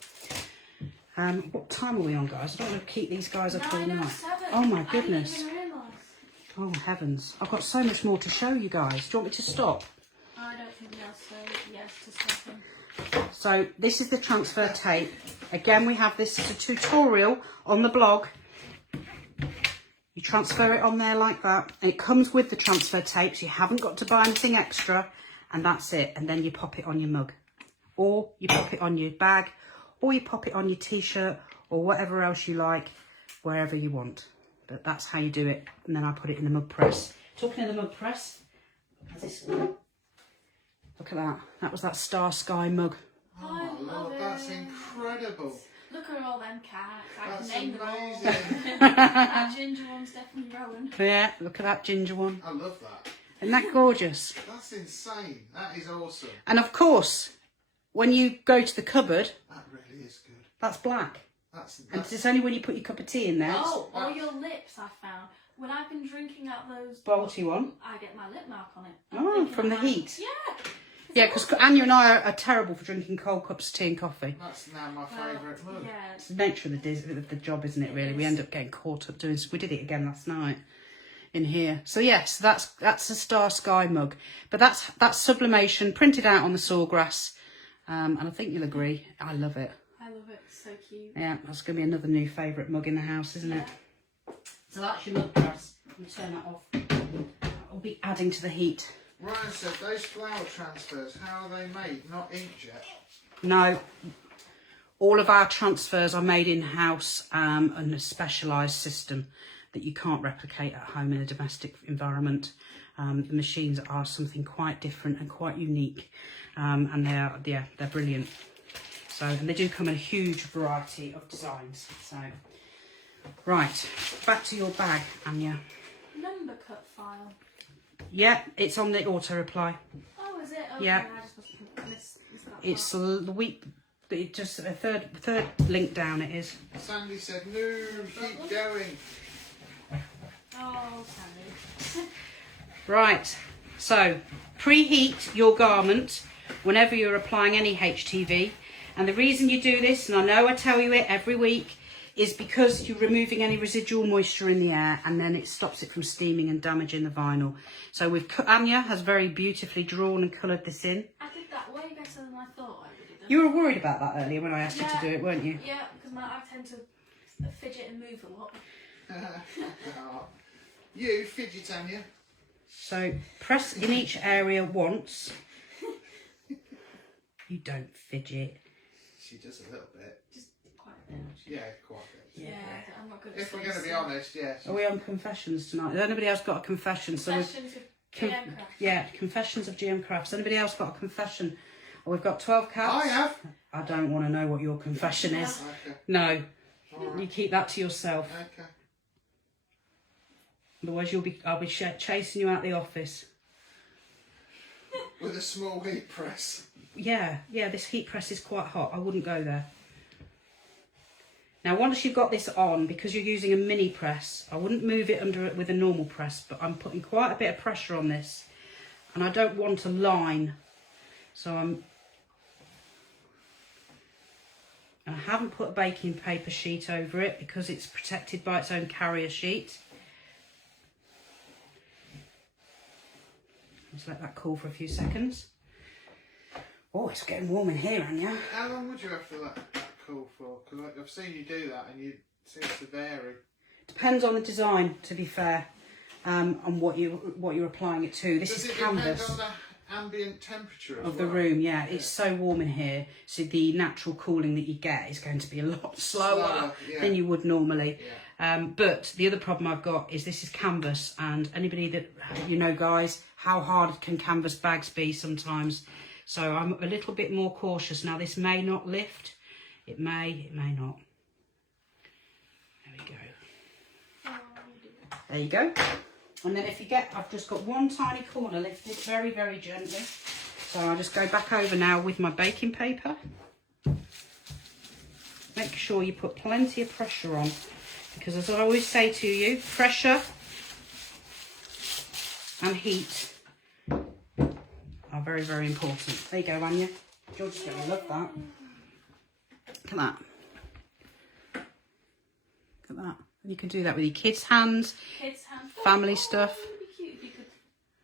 What time are we on, guys? I don't want to keep these guys up all night. 9:07. Oh my goodness. I didn't even realise. Oh heavens. I've got so much more to show you guys. Do you want me to stop? I don't think they'll say yes to stopping. So this is the transfer tape. Again, we have this as a tutorial on the blog. You transfer it on there like that. And it comes with the transfer tape, so you haven't got to buy anything extra. And that's it. And then you pop it on your mug. Or you pop it on your bag. Or you pop it on your t-shirt. Or whatever else you like. Wherever you want. But that's how you do it. And then I put it in the mug press. Talking of the mug press. Look at that. That was that Star Sky mug. I love it. That's incredible. Look at all them cats. I That's can name them all. amazing. That ginger one's definitely Rowan. Yeah, look at that ginger one. I love that. Isn't that gorgeous? That's insane. That is awesome. And of course, when you go to the cupboard, That really is good. that's black. That's And it's only when you put your cup of tea in there. Oh, or your lips, I found. When I've been drinking out those, Bolty one. I get my lip mark on it. Oh, from the heat. Yeah. Yeah, because Anya and I are terrible for drinking cold cups of tea and coffee. That's now my favourite mug. Yeah. It's the nature of the job, isn't it, really? We end up getting caught up doing... We did it again last night in here. So, yes, that's a Star Sky mug. But that's sublimation, printed out on the sawgrass. And I think you'll agree. I love it. I love it. It's so cute. Yeah, that's going to be another new favourite mug in the house, isn't it? So that's your mug press. Let me turn that off. I'll be adding to the heat. Ryan said, those flower transfers, how are they made? Not inkjet? No, all of our transfers are made in-house and a specialised system that you can't replicate at home in a domestic environment. The machines are something quite different and quite unique, and they're brilliant. So, and they do come in a huge variety of designs. So, right, back to your bag, Anya. Number cut file. Yeah, it's on the auto reply. Oh, is it? Okay, Yeah. I just missed that It's part. the week. It just a third link down. It is. Sandy said, no, keep going. Oh, Sandy. Right. So preheat your garment whenever you're applying any HTV. And the reason you do this, and I know I tell you it every week, is because you're removing any residual moisture in the air, and then it stops it from steaming and damaging the vinyl. So Anya has very beautifully drawn and coloured this in. I did that way better than I thought I would have done. You were worried about that earlier when I asked you to do it, weren't you? Yeah, because I tend to fidget and move a lot. You fidget, Anya. So press in each area once. You don't fidget. She does a little bit. Just quite a bit. Yeah, quite a bit. Yeah, I'm not good at If we're going to be honest, yes. Are we on confessions tonight? Has anybody else got a confession? Confessions of GMCrafts. Yeah, confessions of GMCrafts. Anybody else got a confession? Oh, we've got 12 cats. I have. I don't want to know what your confession is. Okay. No, Alright. you keep that to yourself. Okay. Otherwise, I'll be chasing you out the office. With a small heat press. Yeah, this heat press is quite hot. I wouldn't go there. Now, once you've got this on, because you're using a mini press, I wouldn't move it under it with a normal press, but I'm putting quite a bit of pressure on this, and I don't want a line, so I haven't put a baking paper sheet over it because it's protected by its own carrier sheet. Just let that cool for a few seconds. Oh, it's getting warm in here, Anya. How long would you have to let that cool for? Because I've seen you do that and it seems to vary. Depends on the design, to be fair, on what you're applying it to. This is canvas. Does it depend on the ambient temperature of the room, yeah. It's so warm in here, so the natural cooling that you get is going to be a lot slower than you would normally. But the other problem I've got is this is canvas, and anybody that, you know, guys, how hard can canvas bags be sometimes? So I'm a little bit more cautious. Now, this may not lift. It may not. There we go. There you go. And then if you get, I've just got one tiny corner lifted very, very gently. So I'll just go back over now with my baking paper. Make sure you put plenty of pressure on, because as I always say to you, pressure and heat are very, very important. There you go, Anya. George's going to love that. Look at that. Look at that. You can do that with your kids' hands, family stuff. It would be cute if you could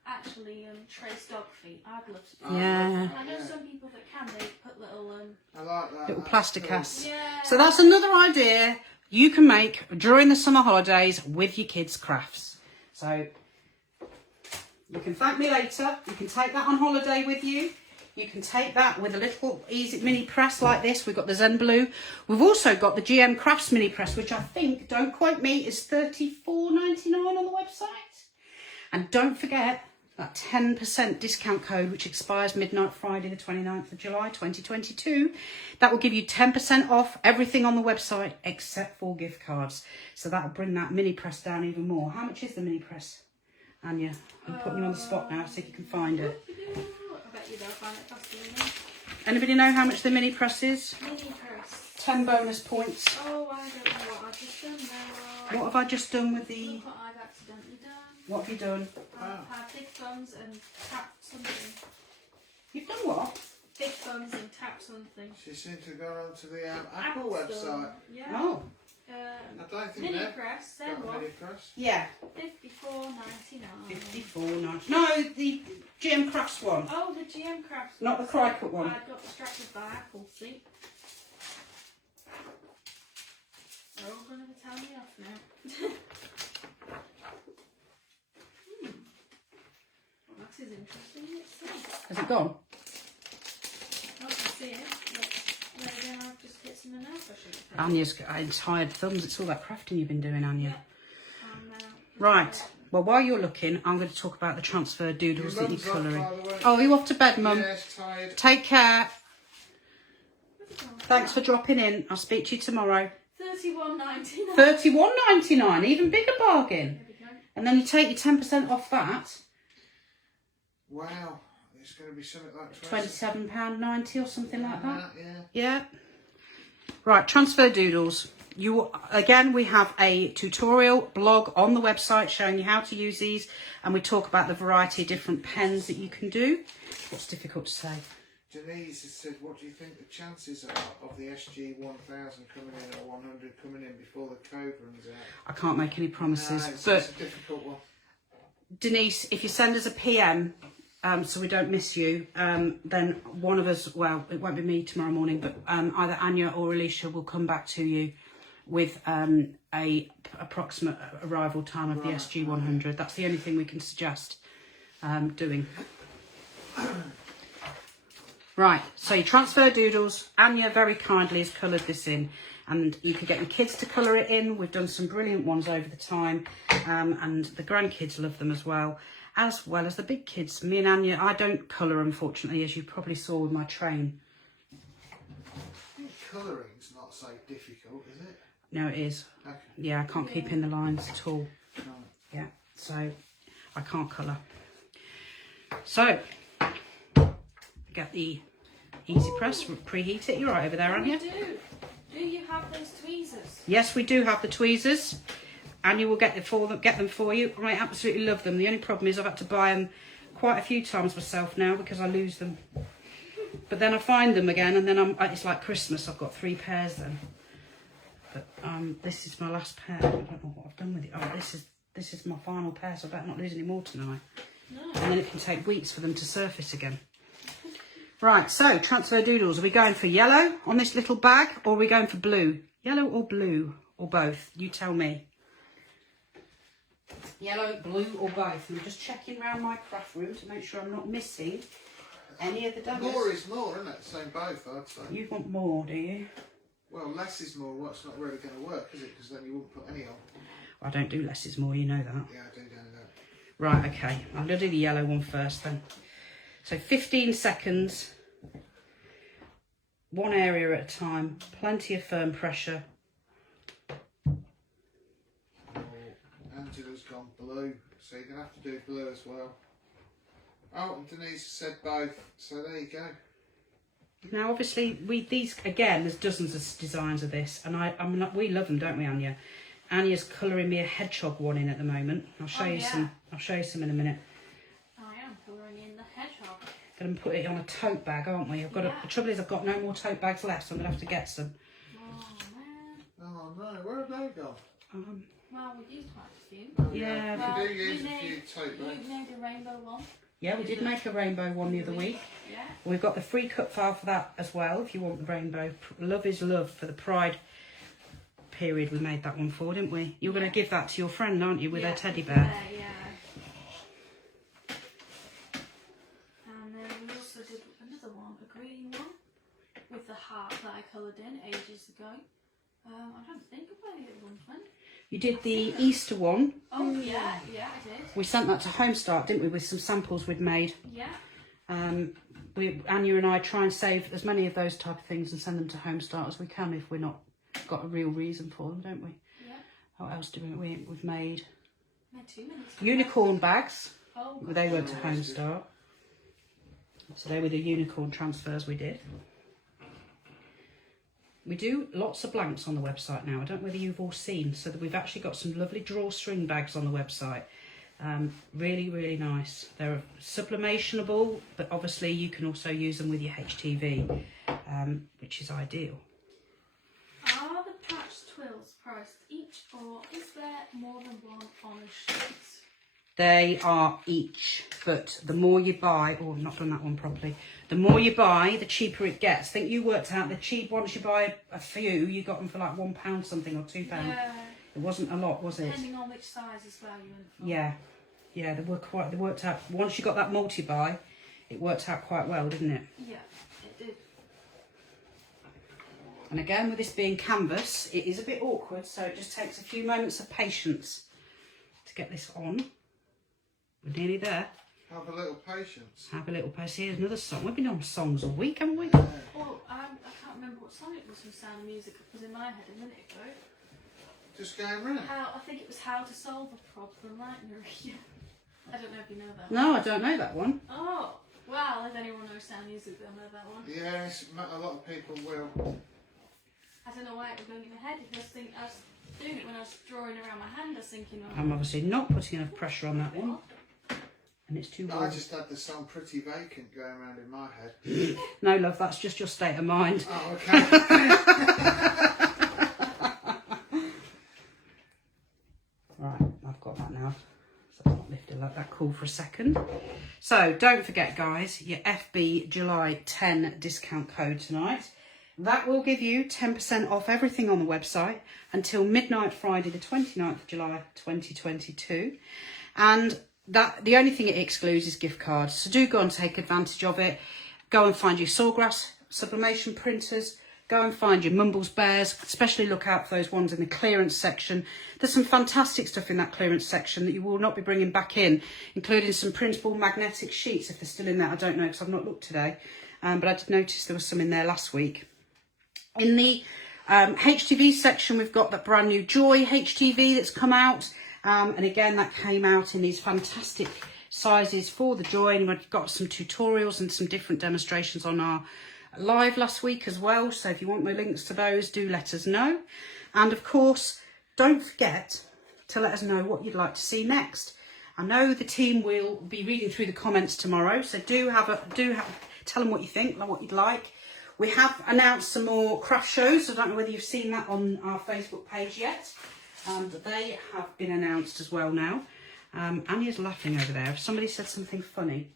actually trace dog feet. I'd love to do that. Yeah. I know some people that can. They put little I like that. Little plaster casts. Yeah. So that's another idea you can make during the summer holidays with your kids' crafts. So you can thank me later. You can take that on holiday with you. You can take that with a little easy mini press like this. We've got the Zen Blue. We've also got the GMCrafts mini press, which I think, don't quote me, is $34.99 on the website. And don't forget that 10% discount code, which expires midnight Friday, the 29th of July, 2022. That will give you 10% off everything on the website except for gift cards. So that'll bring that mini press down even more. How much is the mini press, Anya? I'm putting you on the spot now, see if you can find it. I bet you they'll find it faster than me. Anybody know how much the mini press is? Mini press. 10 bonus points. Oh, I don't know what I've just done now. What have I just done with the... Look what I've accidentally done. What have you done? I've had big thumbs and tapped something. You've done what? Big thumbs and tapped something. She seems to go on to the Apple website. Store. Yeah. Oh. I don't think mini they've press, got then a what? mini press. Yeah. $54.99. $54.99. No, the GMCrafts one. Oh, the GMCrafts. Not the Crycut one. I got distracted by Apple, see? They're all going to tell me off now. Well, that is interesting. Let's see. Has it gone? I can see it. But maybe I've just hit something else I should have. Anya's got tired thumbs. It's all that crafting you've been doing, Anya. Yeah. Right. Well, while you're looking, I'm going to talk about the transfer doodles that you're Mum's up, colouring. by the way. Oh, are you off to bed, Mum? Yes, tired. Take care. Thanks for dropping in. I'll speak to you tomorrow. $31.99. $31.99, even bigger bargain. There we go. And then you take your 10% off that. Wow. It's going to be something like £27.90 or something like that. Yeah. Yeah. Right, transfer doodles. Again, we have a tutorial blog on the website showing you how to use these, and we talk about the variety of different pens that you can do. What's difficult to say? Denise has said, what do you think the chances are of the SG 1000 coming in or 100 coming in before the code runs out? I can't make any promises, No, it's but a difficult one. Denise, if you send us a PM, so we don't miss you, then one of us, well, it won't be me tomorrow morning, but either Anya or Alicia will come back to you with a approximate arrival time of the SG 100. That's the only thing we can suggest doing. Right, so your transfer doodles, Anya very kindly has coloured this in, and you can get your kids to colour it in. We've done some brilliant ones over the time, and the grandkids love them as well as the big kids. Me and Anya, I don't colour, unfortunately, as you probably saw with my train. I think colouring's not so difficult, is it? No, it is. Okay. Yeah, I can't keep in the lines at all. No. Yeah, so I can't colour. So, get the easy press, preheat it. You're right over there, aren't you? You do. Do you have those tweezers? Yes, we do have the tweezers. Anya will get them for you. I absolutely love them. The only problem is I've had to buy them quite a few times myself now because I lose them. But then I find them again, and then it's like Christmas. I've got 3 pairs then. But this is my last pair. I don't know what I've done with it. Oh, this is my final pair, so I better not lose any more tonight. No. And then it can take weeks for them to surface again. Right, so transfer doodles. Are we going for yellow on this little bag, or are we going for blue? Yellow or blue, or both? You tell me. Yellow, blue, or both? I'm just checking around my craft room to make sure I'm not missing any of the daggers. More is more, isn't it? Saying both, I'd say. You want more, do you? Well, less is more. What's not really going to work, is it? Because then you wouldn't put any on. I don't do less is more, you know that. Yeah, I do know that. Right, okay. I'm going to do the yellow one first then. So 15 seconds. One area at a time. Plenty of firm pressure. Oh, Angela's gone blue, so you're going to have to do blue as well. Oh, and Denise said both, so there you go. Now, obviously, there's dozens of designs of this, and we love them, don't we, Anya? Anya's colouring me a hedgehog one in at the moment. I'll show you some. I'll show you some in a minute. I am colouring in the hedgehog. Going to put it on a tote bag, aren't we? The trouble is, I've got no more tote bags left, so I'm going to have to get some. Oh man. Oh no, where have they gone? Well, we used quite a few. Oh, Yeah. We do use a few tote bags. You made a rainbow one. Yeah, we did make a rainbow one the other week. Yeah. We've got the free cut file for that as well, if you want the rainbow. Love is love for the Pride period. We made that one for, didn't we? You're going to give that to your friend, aren't you, with her teddy bear? Yeah. And then we also did another one, a green one, with the heart that I coloured in ages ago. I don't think I've made it one friend. You did the Easter one. Oh yeah, I did. We sent that to Homestart, didn't we, with some samples we'd made. Yeah. Anya and I try and save as many of those type of things and send them to Homestart as we can if we're not got a real reason for them, don't we? Yeah. What else we've made? Made 2 minutes. Unicorn bags. Oh. They went to Homestart. So they were the unicorn transfers we did. We do lots of blanks on the website now. I don't know whether you've all seen. So that we've actually got some lovely drawstring bags on the website. Really, really nice. They're sublimationable, but obviously you can also use them with your HTV, which is ideal. Are the patched twills priced each, or is there more than one on a sheet? They are each, but the more you buy, oh, I've not done that one properly. The more you buy, the cheaper it gets. I think you worked out the cheap, once you buy a few, you got them for like £1 something or £2. Yeah. It wasn't a lot, was it? Depending on which size as well you went for. Yeah, they worked out, once you got that multi-buy, it worked out quite well, didn't it? Yeah, it did. And again, with this being canvas, it is a bit awkward, so it just takes a few moments of patience to get this on. We're nearly there. Have a little patience. Have a little patience. Here's another song. We've been on songs all week, haven't we? Yeah. Well, I can't remember what song it was from Sound of Music. It was in my head a minute ago. Just going round. I think it was How to Solve a Problem, right, Maria? I don't know if you know that. No, I don't know that one. Oh, well, if anyone knows Sound Music, they'll know that one. Yes, a lot of people will. I don't know why it was going in my head. I was doing it when I was drawing around my hand. I was thinking, oh, I'm obviously not putting enough pressure on that one. and it's too I warm. just had the song Pretty Vacant going around in my head. No, love, that's just your state of mind. Oh, okay. Right, I've got that now. So it's not lifted like that cool for a second. So don't forget, guys, your FB July 10 discount code tonight. That will give you 10% off everything on the website until midnight Friday the 29th of July 2022. And that the only thing it excludes is gift cards. So do go and take advantage of it. Go and find your Sawgrass sublimation printers. Go and find your Mumbles Bears. Especially look out for those ones in the clearance section. There's some fantastic stuff in that clearance section that you will not be bringing back in, including some printable magnetic sheets. If they're still in there, I don't know because I've not looked today. But I did notice there was some in there last week. In the HTV section, we've got that brand new Joy HTV that's come out. And again, that came out in these fantastic sizes for the Joy. And we've got some tutorials and some different demonstrations on our live last week as well. So if you want the links to those, do let us know. And of course, don't forget to let us know what you'd like to see next. I know the team will be reading through the comments tomorrow. So tell them what you think, what you'd like. We have announced some more craft shows. I don't know whether you've seen that on our Facebook page yet. They have been announced as well now. Anya's laughing over there. Somebody said something funny.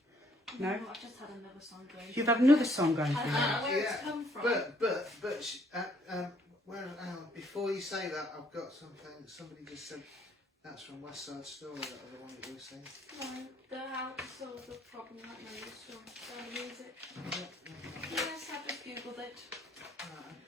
No? I've just had another song going. You've had another song going I through don't now. know where it's come from. But before you say that, I've got something. Somebody just said that's from West Side Story. That other one that you were saying. No, the how to solve the problem that no song. The music. Yes, I've just googled it.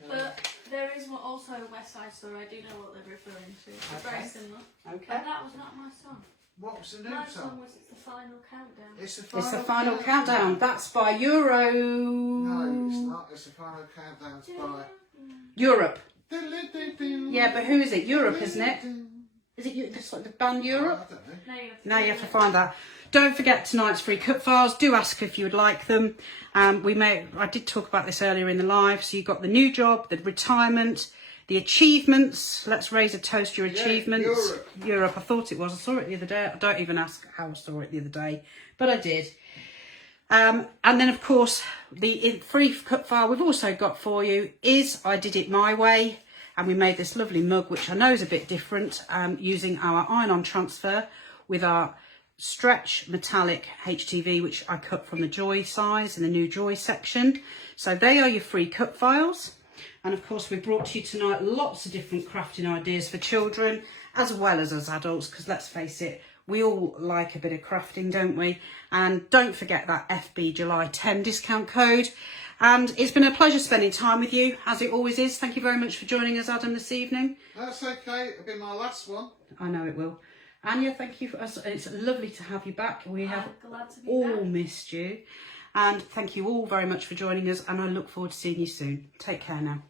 Okay. But there is also West Side Story. I do know what they're referring to. It's very similar. Okay. But that was not my song. What was the new My song? song was It's the Final Countdown. It's the It's the final countdown. That's by Euro. No, it's not. It's the final countdown. It's by Europe. Yeah, but who is it? Europe, isn't it? Is it just like the band Europe? I don't know. No, Now you have to find that. Don't forget tonight's free cut files. Do ask if you would like them. I did talk about this earlier in the live. So you've got the new job, the retirement, the achievements. Let's raise a toast to your achievements. Europe. I thought it was. I saw it the other day. I don't even ask how I saw it the other day, but I did. And then of course the free cut file we've also got for you is I Did It My Way. And we made this lovely mug, which I know is a bit different, using our iron-on transfer with our stretch metallic HTV, which I cut from the Joy size in the new Joy section. So they are your free cut files. And of course, we brought to you tonight lots of different crafting ideas for children, as well as us adults, because let's face it, we all like a bit of crafting, don't we? And don't forget that FB July 10 discount code. And it's been a pleasure spending time with you, as it always is. Thank you very much for joining us, Adam, this evening. That's okay. It'll be my last one. I know it will. Anya, thank you for us. It's lovely to have you back. We have glad to be all back. missed you. And thank you all very much for joining us. And I look forward to seeing you soon. Take care now.